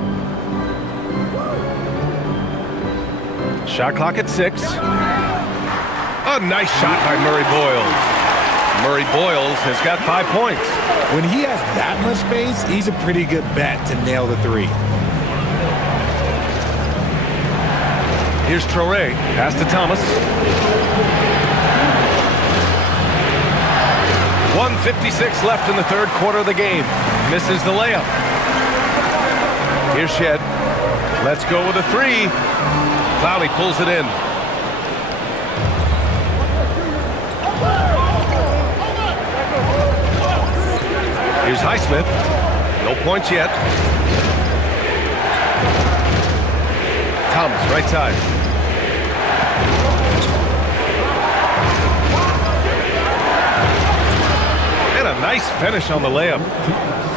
Shot clock at 6. A nice shot by Murray Boyles. Murray Boyles has got 5 points. When he has that much space, he's a pretty good bet to nail the 3. Here's Traoré. Pass to Thomas. 1:56 left in the 3rd quarter of the game. Misses the layup. Here's Shed. Let's go with a 3. Clowney pulls it in. Highsmith. No points yet. Thomas, right side. And a nice finish on the layup.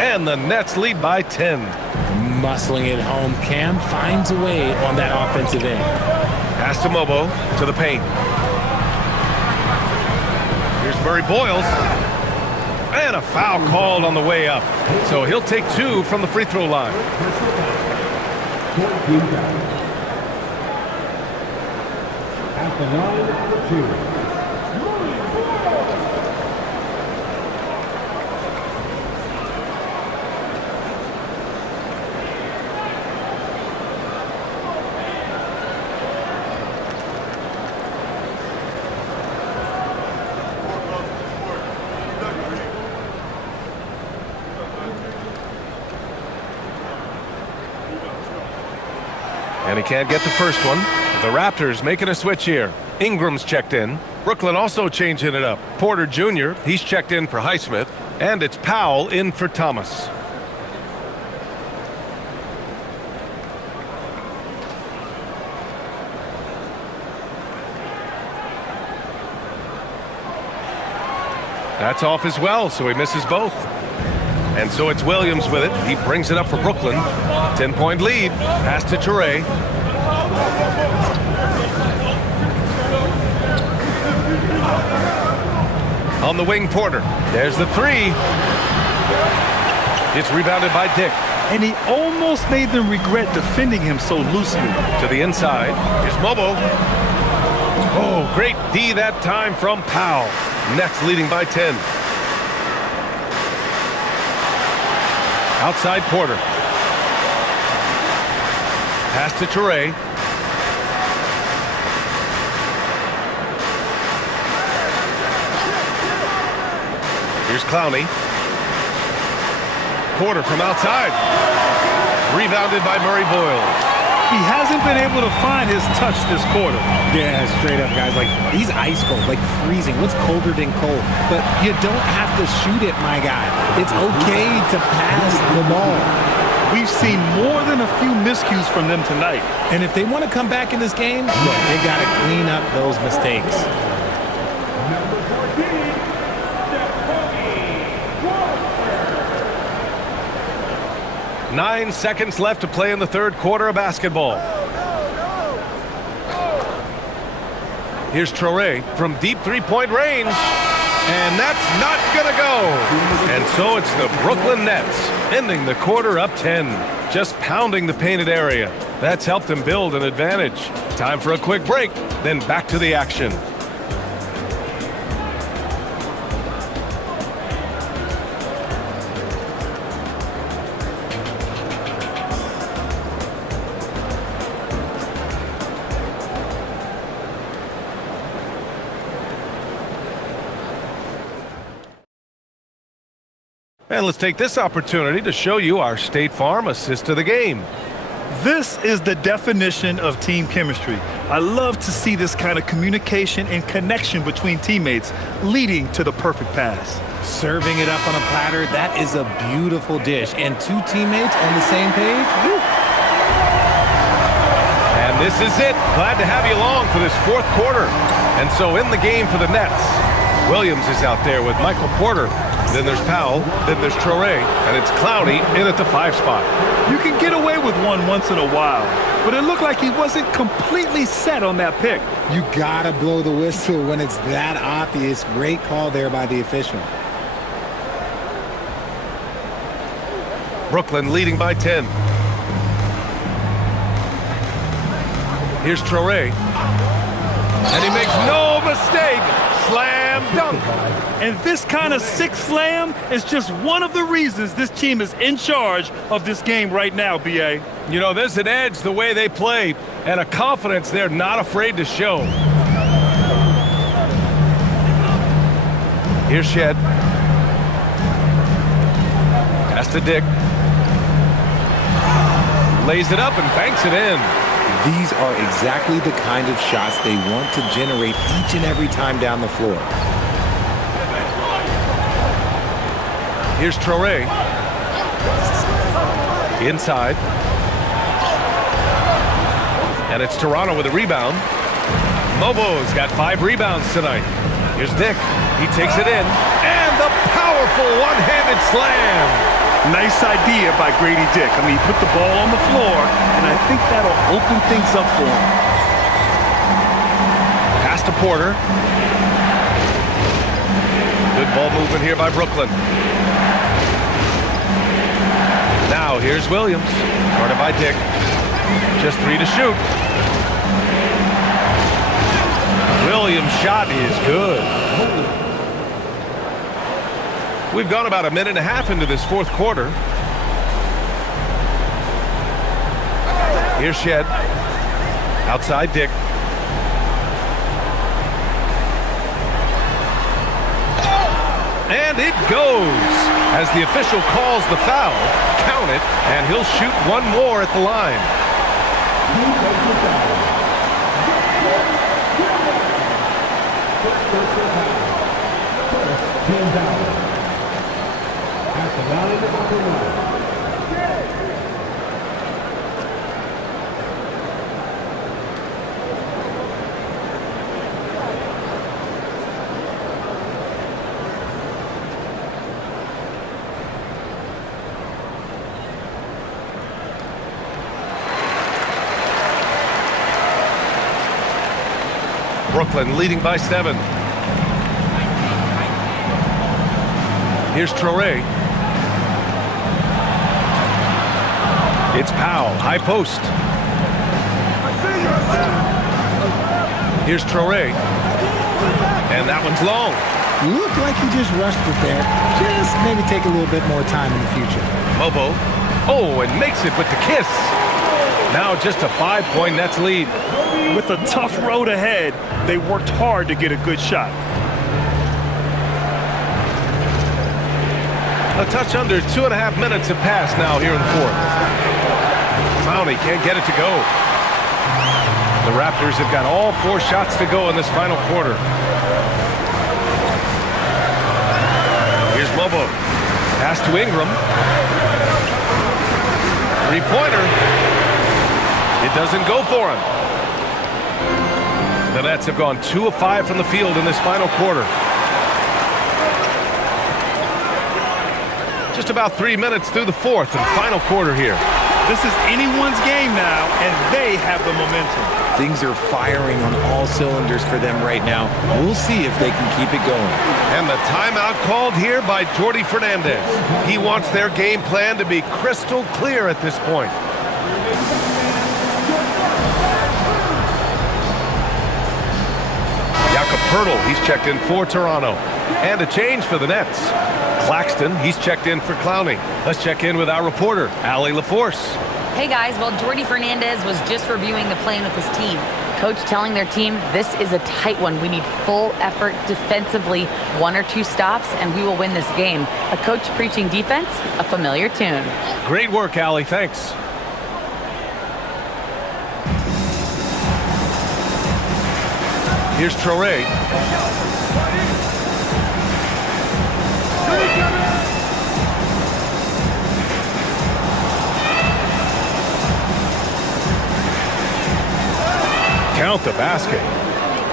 And the Nets lead by 10. Muscling it home, Cam finds a way on that offensive end. Pass to Mobo, to the paint. Here's Murray Boyles. And a foul called on the way up. So he'll take 2 from the free throw line. At the line for 2. And he can't get the first one. The Raptors making a switch here. Ingram's checked in. Brooklyn also changing it up. Porter Jr., he's checked in for Highsmith. And it's Powell in for Thomas. That's off as well, so he misses both. And so it's Williams with it. He brings it up for Brooklyn. 10-point lead. Pass to Toure. On the wing, Porter. There's the 3. It's rebounded by Dick. And he almost made them regret defending him so loosely. To the inside. Here's Mobo. Oh, great D that time from Powell. Nets leading by 10. Outside Porter. Pass to Toure. Here's Clowney. Porter from outside. Rebounded by Murray Boyles. He hasn't been able to find his touch this quarter. Yeah, straight up, guys. Like, he's ice cold, like freezing. What's colder than cold? But you don't have to shoot it, my guy. It's okay to pass the ball. We've seen more than a few miscues from them tonight. And if they want to come back in this game, look, they got to clean up those mistakes. Number 14, Walker. 9 seconds left to play in the third quarter of basketball. Here's Traore from deep three-point range. And that's not going to go. And so it's the Brooklyn Nets ending the quarter up 10. Just pounding the painted area. That's helped them build an advantage. Time for a quick break, then back to the action. And let's take this opportunity to show you our State Farm assist of the game. This is the definition of team chemistry. I love to see this kind of communication and connection between teammates leading to the perfect pass. Serving it up on a platter, that is a beautiful dish. And two teammates on the same page. Woo. And this is it. Glad to have you along for this fourth quarter. And so in the game for the Nets, Williams is out there with Michael Porter. Then there's Powell, then there's Traore, and it's Clowney in at the 5 spot. You can get away with one once in a while, but it looked like he wasn't completely set on that pick. You gotta blow the whistle when it's that obvious. Great call there by the official. Brooklyn leading by 10. Here's Traore. And he makes no mistake. Slam dunk. And this kind of sick slam is just one of the reasons this team is in charge of this game right now, B.A. You know, there's an edge the way they play and a confidence they're not afraid to show. Here's Shed. Pass to Dick. Lays it up and banks it in. These are exactly the kind of shots they want to generate each and every time down the floor. Here's Traore. Inside. And it's Toronto with a rebound. Mobo's got 5 rebounds tonight. Here's Dick. He takes it in. And the powerful one-handed slam. Nice idea by Grady Dick. I mean, he put the ball on the floor, and I think that'll open things up for him. Pass to Porter. Good ball movement here by Brooklyn. Now here's Williams. Guarded by Dick. Just 3 to shoot. Williams' shot is good. We've gone about a minute and a half into this fourth quarter. Here's Shed. Outside Dick. And it goes. As the official calls the foul, count it, and he'll shoot one more at the line. At the line for one. Brooklyn leading by 7. Here's Traoré. It's Powell, high post. Here's Traoré. And that one's long. Looked like he just rushed it there. Just maybe take a little bit more time in the future. Mobo. Oh, and makes it with the kiss. Now just a 5-point Nets lead. With a tough road ahead, they worked hard to get a good shot. A touch under 2.5 minutes have passed now here in the fourth. Clowney can't get it to go. The Raptors have got all 4 shots to go in this final quarter. Here's Mobo. Pass to Ingram. 3-pointer. It doesn't go for him. The Nets have gone 2 of 5 from the field in this final quarter. Just about 3 minutes through the fourth and final quarter here. This is anyone's game now, and they have the momentum. Things are firing on all cylinders for them right now. We'll see if they can keep it going. And the timeout called here by Jordi Fernandez. He wants their game plan to be crystal clear at this point. Jakob Poeltl, he's checked in for Toronto. And a change for the Nets. Claxton, he's checked in for Clowney. Let's check in with our reporter, Allie LaForce. Hey guys, well, Jordi Fernandez was just reviewing the plan with his team. Coach telling their team, this is a tight one. We need full effort defensively, 1 or 2 stops, and we will win this game. A coach preaching defense, a familiar tune. Great work, Allie. Thanks. Here's Traoré. Count the basket.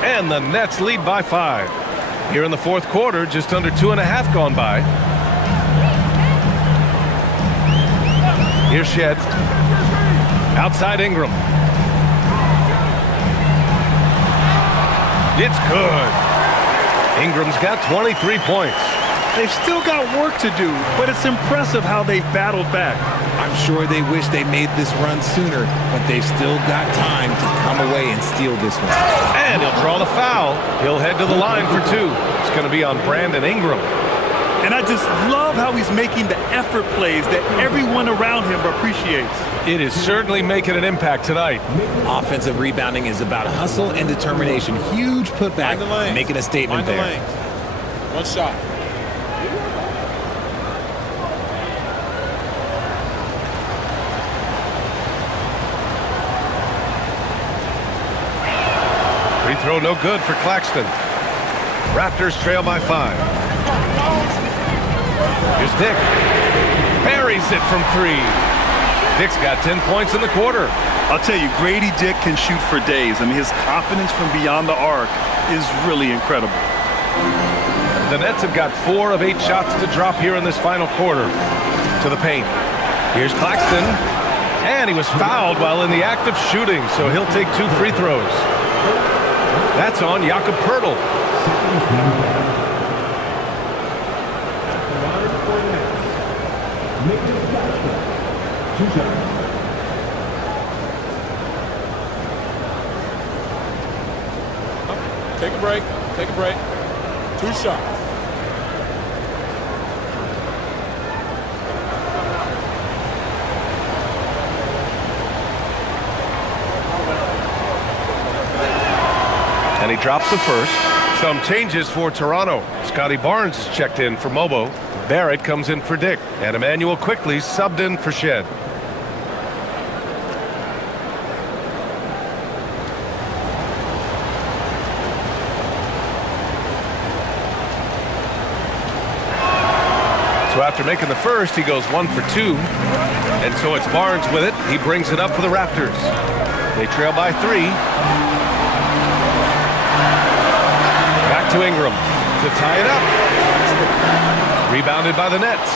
And the Nets lead by 5. Here in the fourth quarter, just under 2.5 gone by. Here's Shed. Outside Ingram. It's good. Ingram's got 23 points. They've still got work to do, but it's impressive how they've battled back. I'm sure they wish they made this run sooner, but they've still got time to come away and steal this one. And he'll draw the foul. He'll head to the line for 2. It's going to be on Brandon Ingram. And I just love how he's making the effort plays that everyone around him appreciates. It is certainly making an impact tonight. Offensive rebounding is about hustle and determination. Huge putback, making a statement there. One shot. Free throw no good for Claxton. Raptors trail by 5. Here's Dick. Buries it from 3. Dick's got 10 points in the quarter. I'll tell you, Grady Dick can shoot for days. I mean, his confidence from beyond the arc is really incredible. The Nets have got 4 of 8 shots to drop here in this final quarter. To the paint. Here's Claxton. And he was fouled while in the act of shooting, so he'll take 2 free throws. That's on Jakob Poeltl. Take a break. Take a break. 2 shots. And he drops the first. Some changes for Toronto. Scotty Barnes is checked in for Mobo. Barrett comes in for Dick. And Emmanuel Quickly subbed in for Shed. So after making the first, he goes 1 for 2. And so it's Barnes with it. He brings it up for the Raptors. They trail by 3. Back to Ingram to tie it up. Rebounded by the Nets.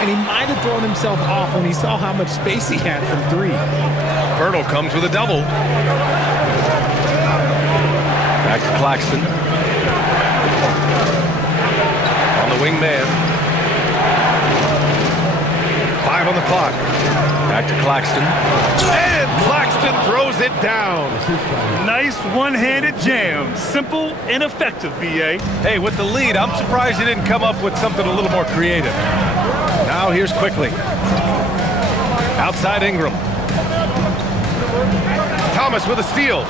And he might have thrown himself off when he saw how much space he had from 3. Poeltl comes with a double. Back to Claxton. On the wing man. 5 on the clock. Back to Claxton. And Claxton throws it down. Nice one-handed jam. Simple and effective, B.A. Hey, with the lead, I'm surprised he didn't come up with something a little more creative. Now here's Quickly. Outside Ingram. Thomas with a steal.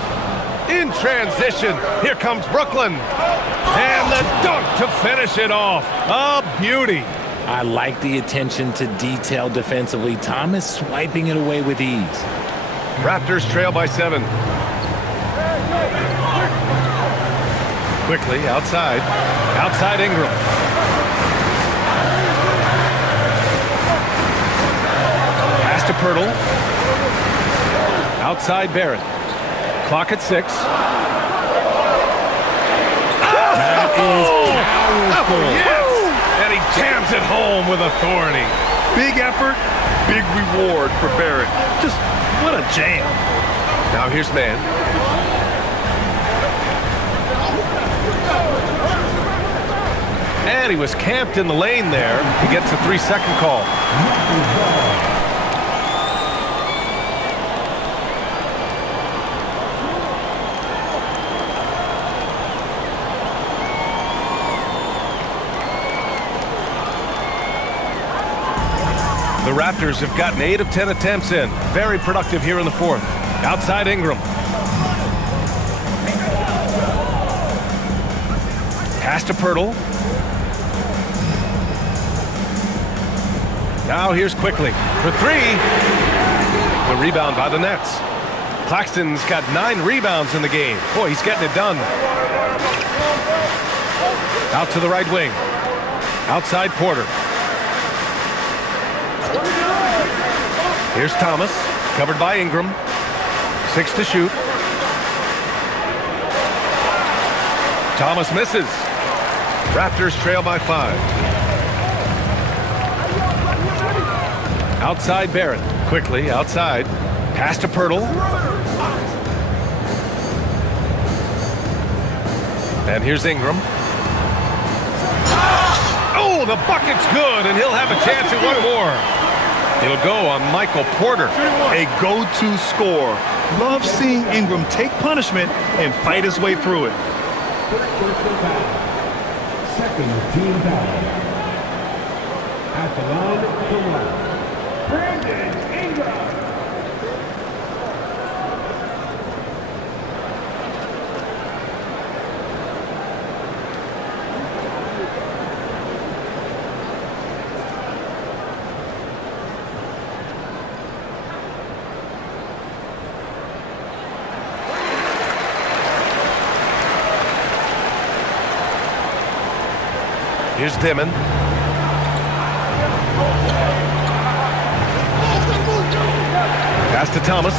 In transition. Here comes Brooklyn. And the dunk to finish it off. A beauty. I like the attention to detail defensively. Thomas swiping it away with ease. Raptors trail by 7. Quickly outside. Outside Ingram. Pass to Poeltl. Outside Barrett. Clock at 6. That is powerful. Yes! And he jams it home with authority. Big effort, big reward for Barrett. Just what a jam. Now here's man. And he was camped in the lane there. He gets a 3-second call. The Raptors have gotten 8 of 10 attempts in. Very productive here in the 4th. Outside Ingram. Pass to Poeltl. Now here's Quickly for 3. The rebound by the Nets. Claxton's got 9 rebounds in the game. Boy, he's getting it done. Out to the right wing. Outside Porter. Here's Thomas, covered by Ingram. 6 to shoot. Thomas misses. Raptors trail by 5. Outside Barrett. Quickly outside. Pass to Poeltl. And here's Ingram. Oh, the bucket's good, and he'll have a chance at one more. He'll go on Michael Porter. A go-to score. Love seeing Ingram take punishment and fight his way through it. Second team foul. At the line for one, Brandon Ingram. Here's Dimon. Pass to Thomas.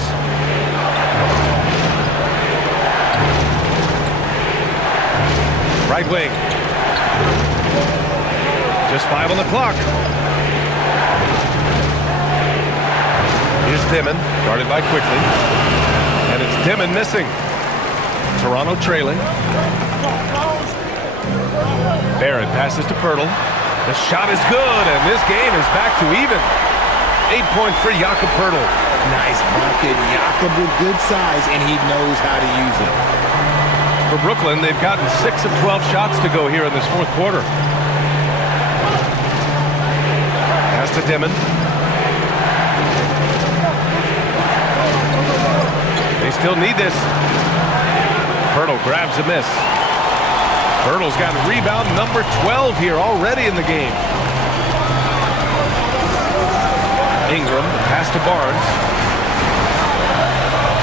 Right wing. Just 5 on the clock. Here's Dimon, guarded by Quickly. And it's Dimon missing. Toronto trailing. Barrett passes to Pirtle. The shot is good, and this game is back to even. 8 points for Jakob Pirtle. Nice bucket. Jakob with good size, and he knows how to use it. For Brooklyn, they've gotten 6 of 12 shots to go here in this fourth quarter. Pass to Dimon. They still need this. Pirtle grabs a miss. Pirtle's got rebound number 12 here already in the game. Ingram, pass to Barnes.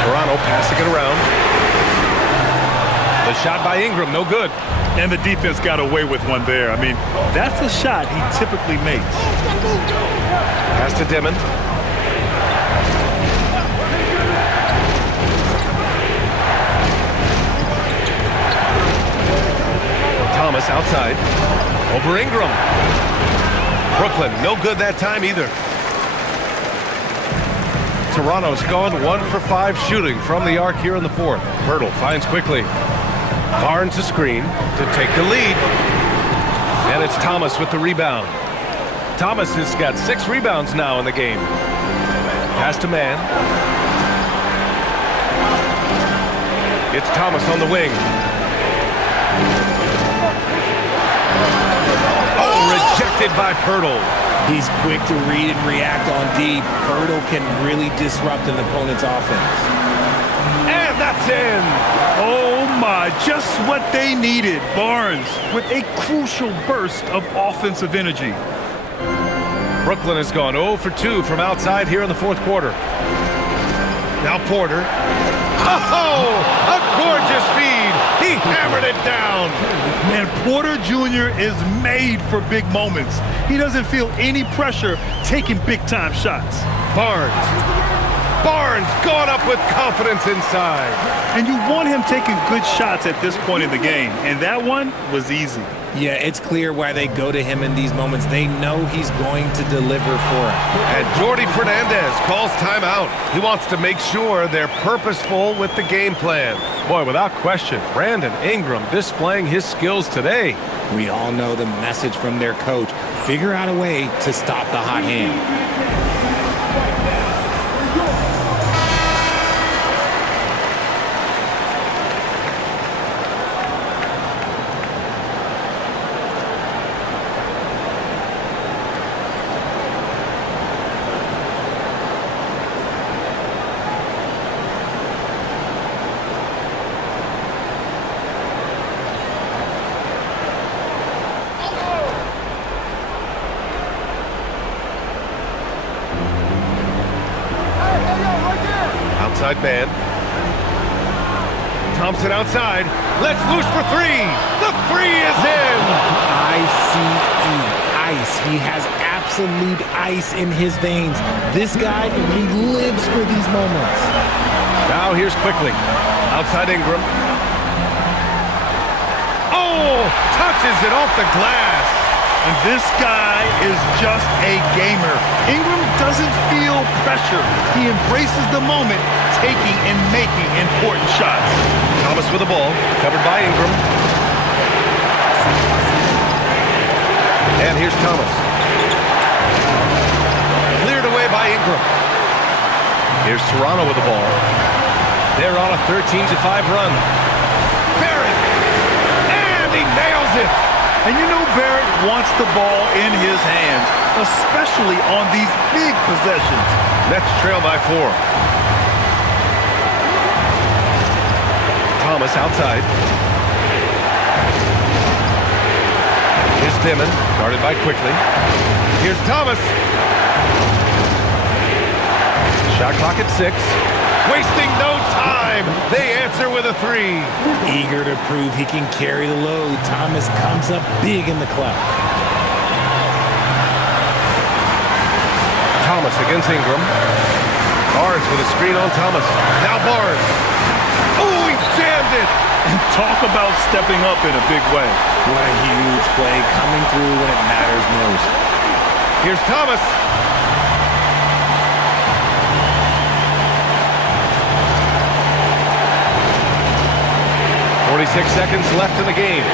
Toronto passing it around. The shot by Ingram, no good. And the defense got away with one there. I mean, that's a shot he typically makes. Pass to Dimon. Thomas outside. Over Ingram. Brooklyn, no good that time either. Toronto's gone 1 for 5 shooting from the arc here in the fourth. Pirtle finds Quickly. Barnes a screen to take the lead. And it's Thomas with the rebound. Thomas has got 6 rebounds now in the game. Pass to Mann. It's Thomas on the wing. Rejected by Pirtle. He's quick to read and react on deep. Pirtle can really disrupt an opponent's offense. And that's in. Oh my, just what they needed. Barnes with a crucial burst of offensive energy. Brooklyn has gone 0 for 2 from outside here in the fourth quarter. Now Porter. Oh, a gorgeous feed. He hammered it down. And Porter Jr. is made for big moments. He doesn't feel any pressure taking big-time shots. Barnes going up with confidence inside. And you want him taking good shots at this point in the game. And that one was easy. Yeah, it's clear why they go to him in these moments. They know he's going to deliver for them. And Jordi Fernandez calls timeout. He wants to make sure they're purposeful with the game plan. Boy, without question, Brandon Ingram displaying his skills today. We all know the message from their coach. Figure out a way to stop the hot hand. Outside man. Thompson outside. Let's loose for 3. The 3 is in. Ice. He has absolute ice in his veins. This guy, he lives for these moments. Now here's Quickly. Outside Ingram. Oh, touches it off the glass. And this guy is just a gamer. Ingram doesn't feel pressure. He embraces the moment, taking and making important shots. Thomas with the ball, covered by Ingram. And here's Thomas. Cleared away by Ingram. Here's Toronto with the ball. They're on a 13-5 run. Barrett! And he nails it! And you know Barrett wants the ball in his hands, especially on these big possessions. Nets trail by 4. Thomas outside. Here's Dimon, guarded by Quickly. Here's Thomas. Shot clock at 6. Wasting no time. They answer with a 3. Eager to prove he can carry the load, Thomas comes up big in the clutch. Thomas against Ingram. Barnes with a screen on Thomas. Now Barnes. Oh, he jammed it. Talk about stepping up in a big way. What a huge play, coming through when it matters most. Here's Thomas. .46 seconds left in the game.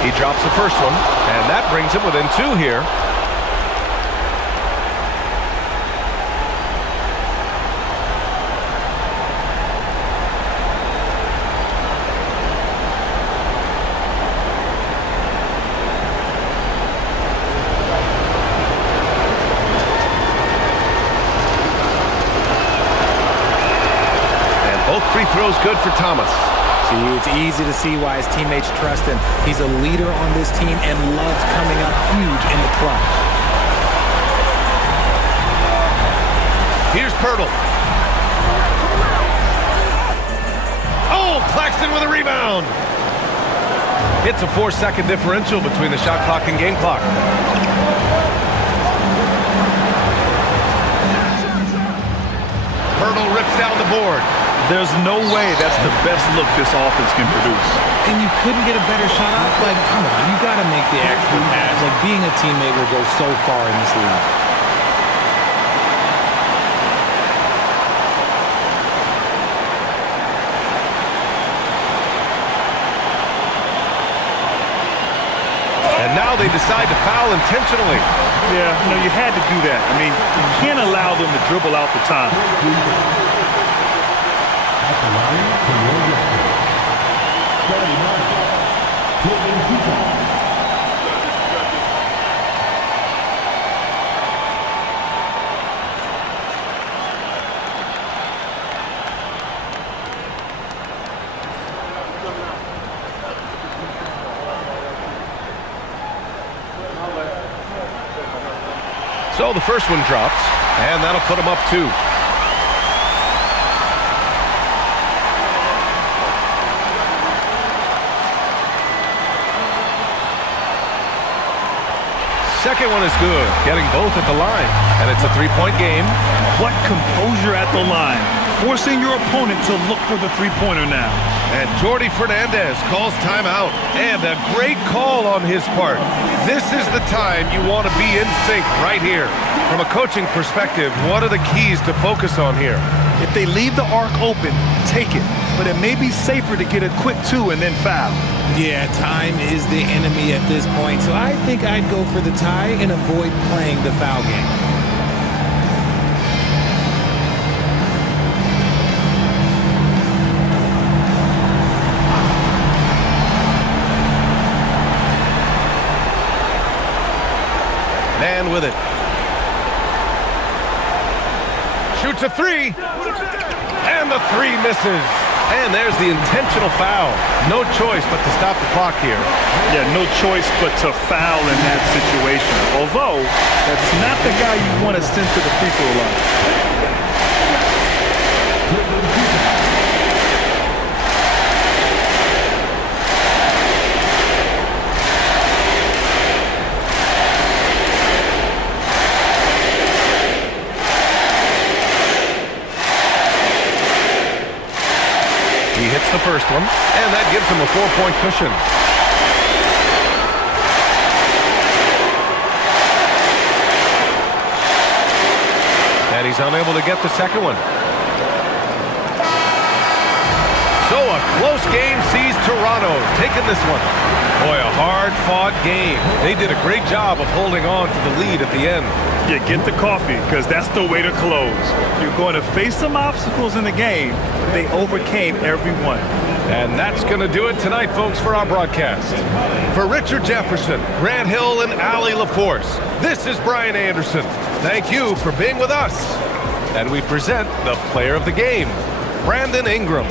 He drops the first one, and that brings him within 2 here. And both free throws good for Thomas. See, it's easy to see why his teammates trust him. He's a leader on this team and loves coming up huge in the clutch. Here's Pirtle. Oh, Claxton with a rebound. It's a 4-second differential between the shot clock and game clock. Pirtle rips down the board. There's no way that's the best look this offense can produce. And you couldn't get a better shot off? Like, come on, you got to make the extra pass. Like, being a teammate will go so far in this league. And now they decide to foul intentionally. Yeah, you had to do that. I mean, you can't allow them to dribble out the time. So the first one drops, and that'll put him up 2. Second one is good, getting both at the line, and it's a 3-point game. What composure at the line, forcing your opponent to look for the three-pointer now. And Jordi Fernandez calls timeout, and a great call on his part. This is the time you want to be in sync right here. From a coaching perspective, what are the keys to focus on here? If they leave the arc open, take it. But it may be safer to get a quick 2 and then foul. Yeah, time is the enemy at this point, so I think I'd go for the tie and avoid playing the foul game. Man with it. Shoots a 3. And the 3 misses. And there's the intentional foul. No choice but to stop the clock here. Yeah, no choice but to foul in that situation. Although, that's not the guy you want to send to the free throw line. He hits the first one, and that gives him a 4-point cushion. And he's unable to get the second one. So a close game sees Toronto taking this one. Boy, a hard-fought game. They did a great job of holding on to the lead at the end. Yeah, get the coffee, because that's the way to close. You're going to face some obstacles in the game, but they overcame every one. And that's going to do it tonight, folks, for our broadcast. For Richard Jefferson, Grant Hill, and Allie LaForce, this is Brian Anderson. Thank you for being with us. And we present the player of the game, Brandon Ingram.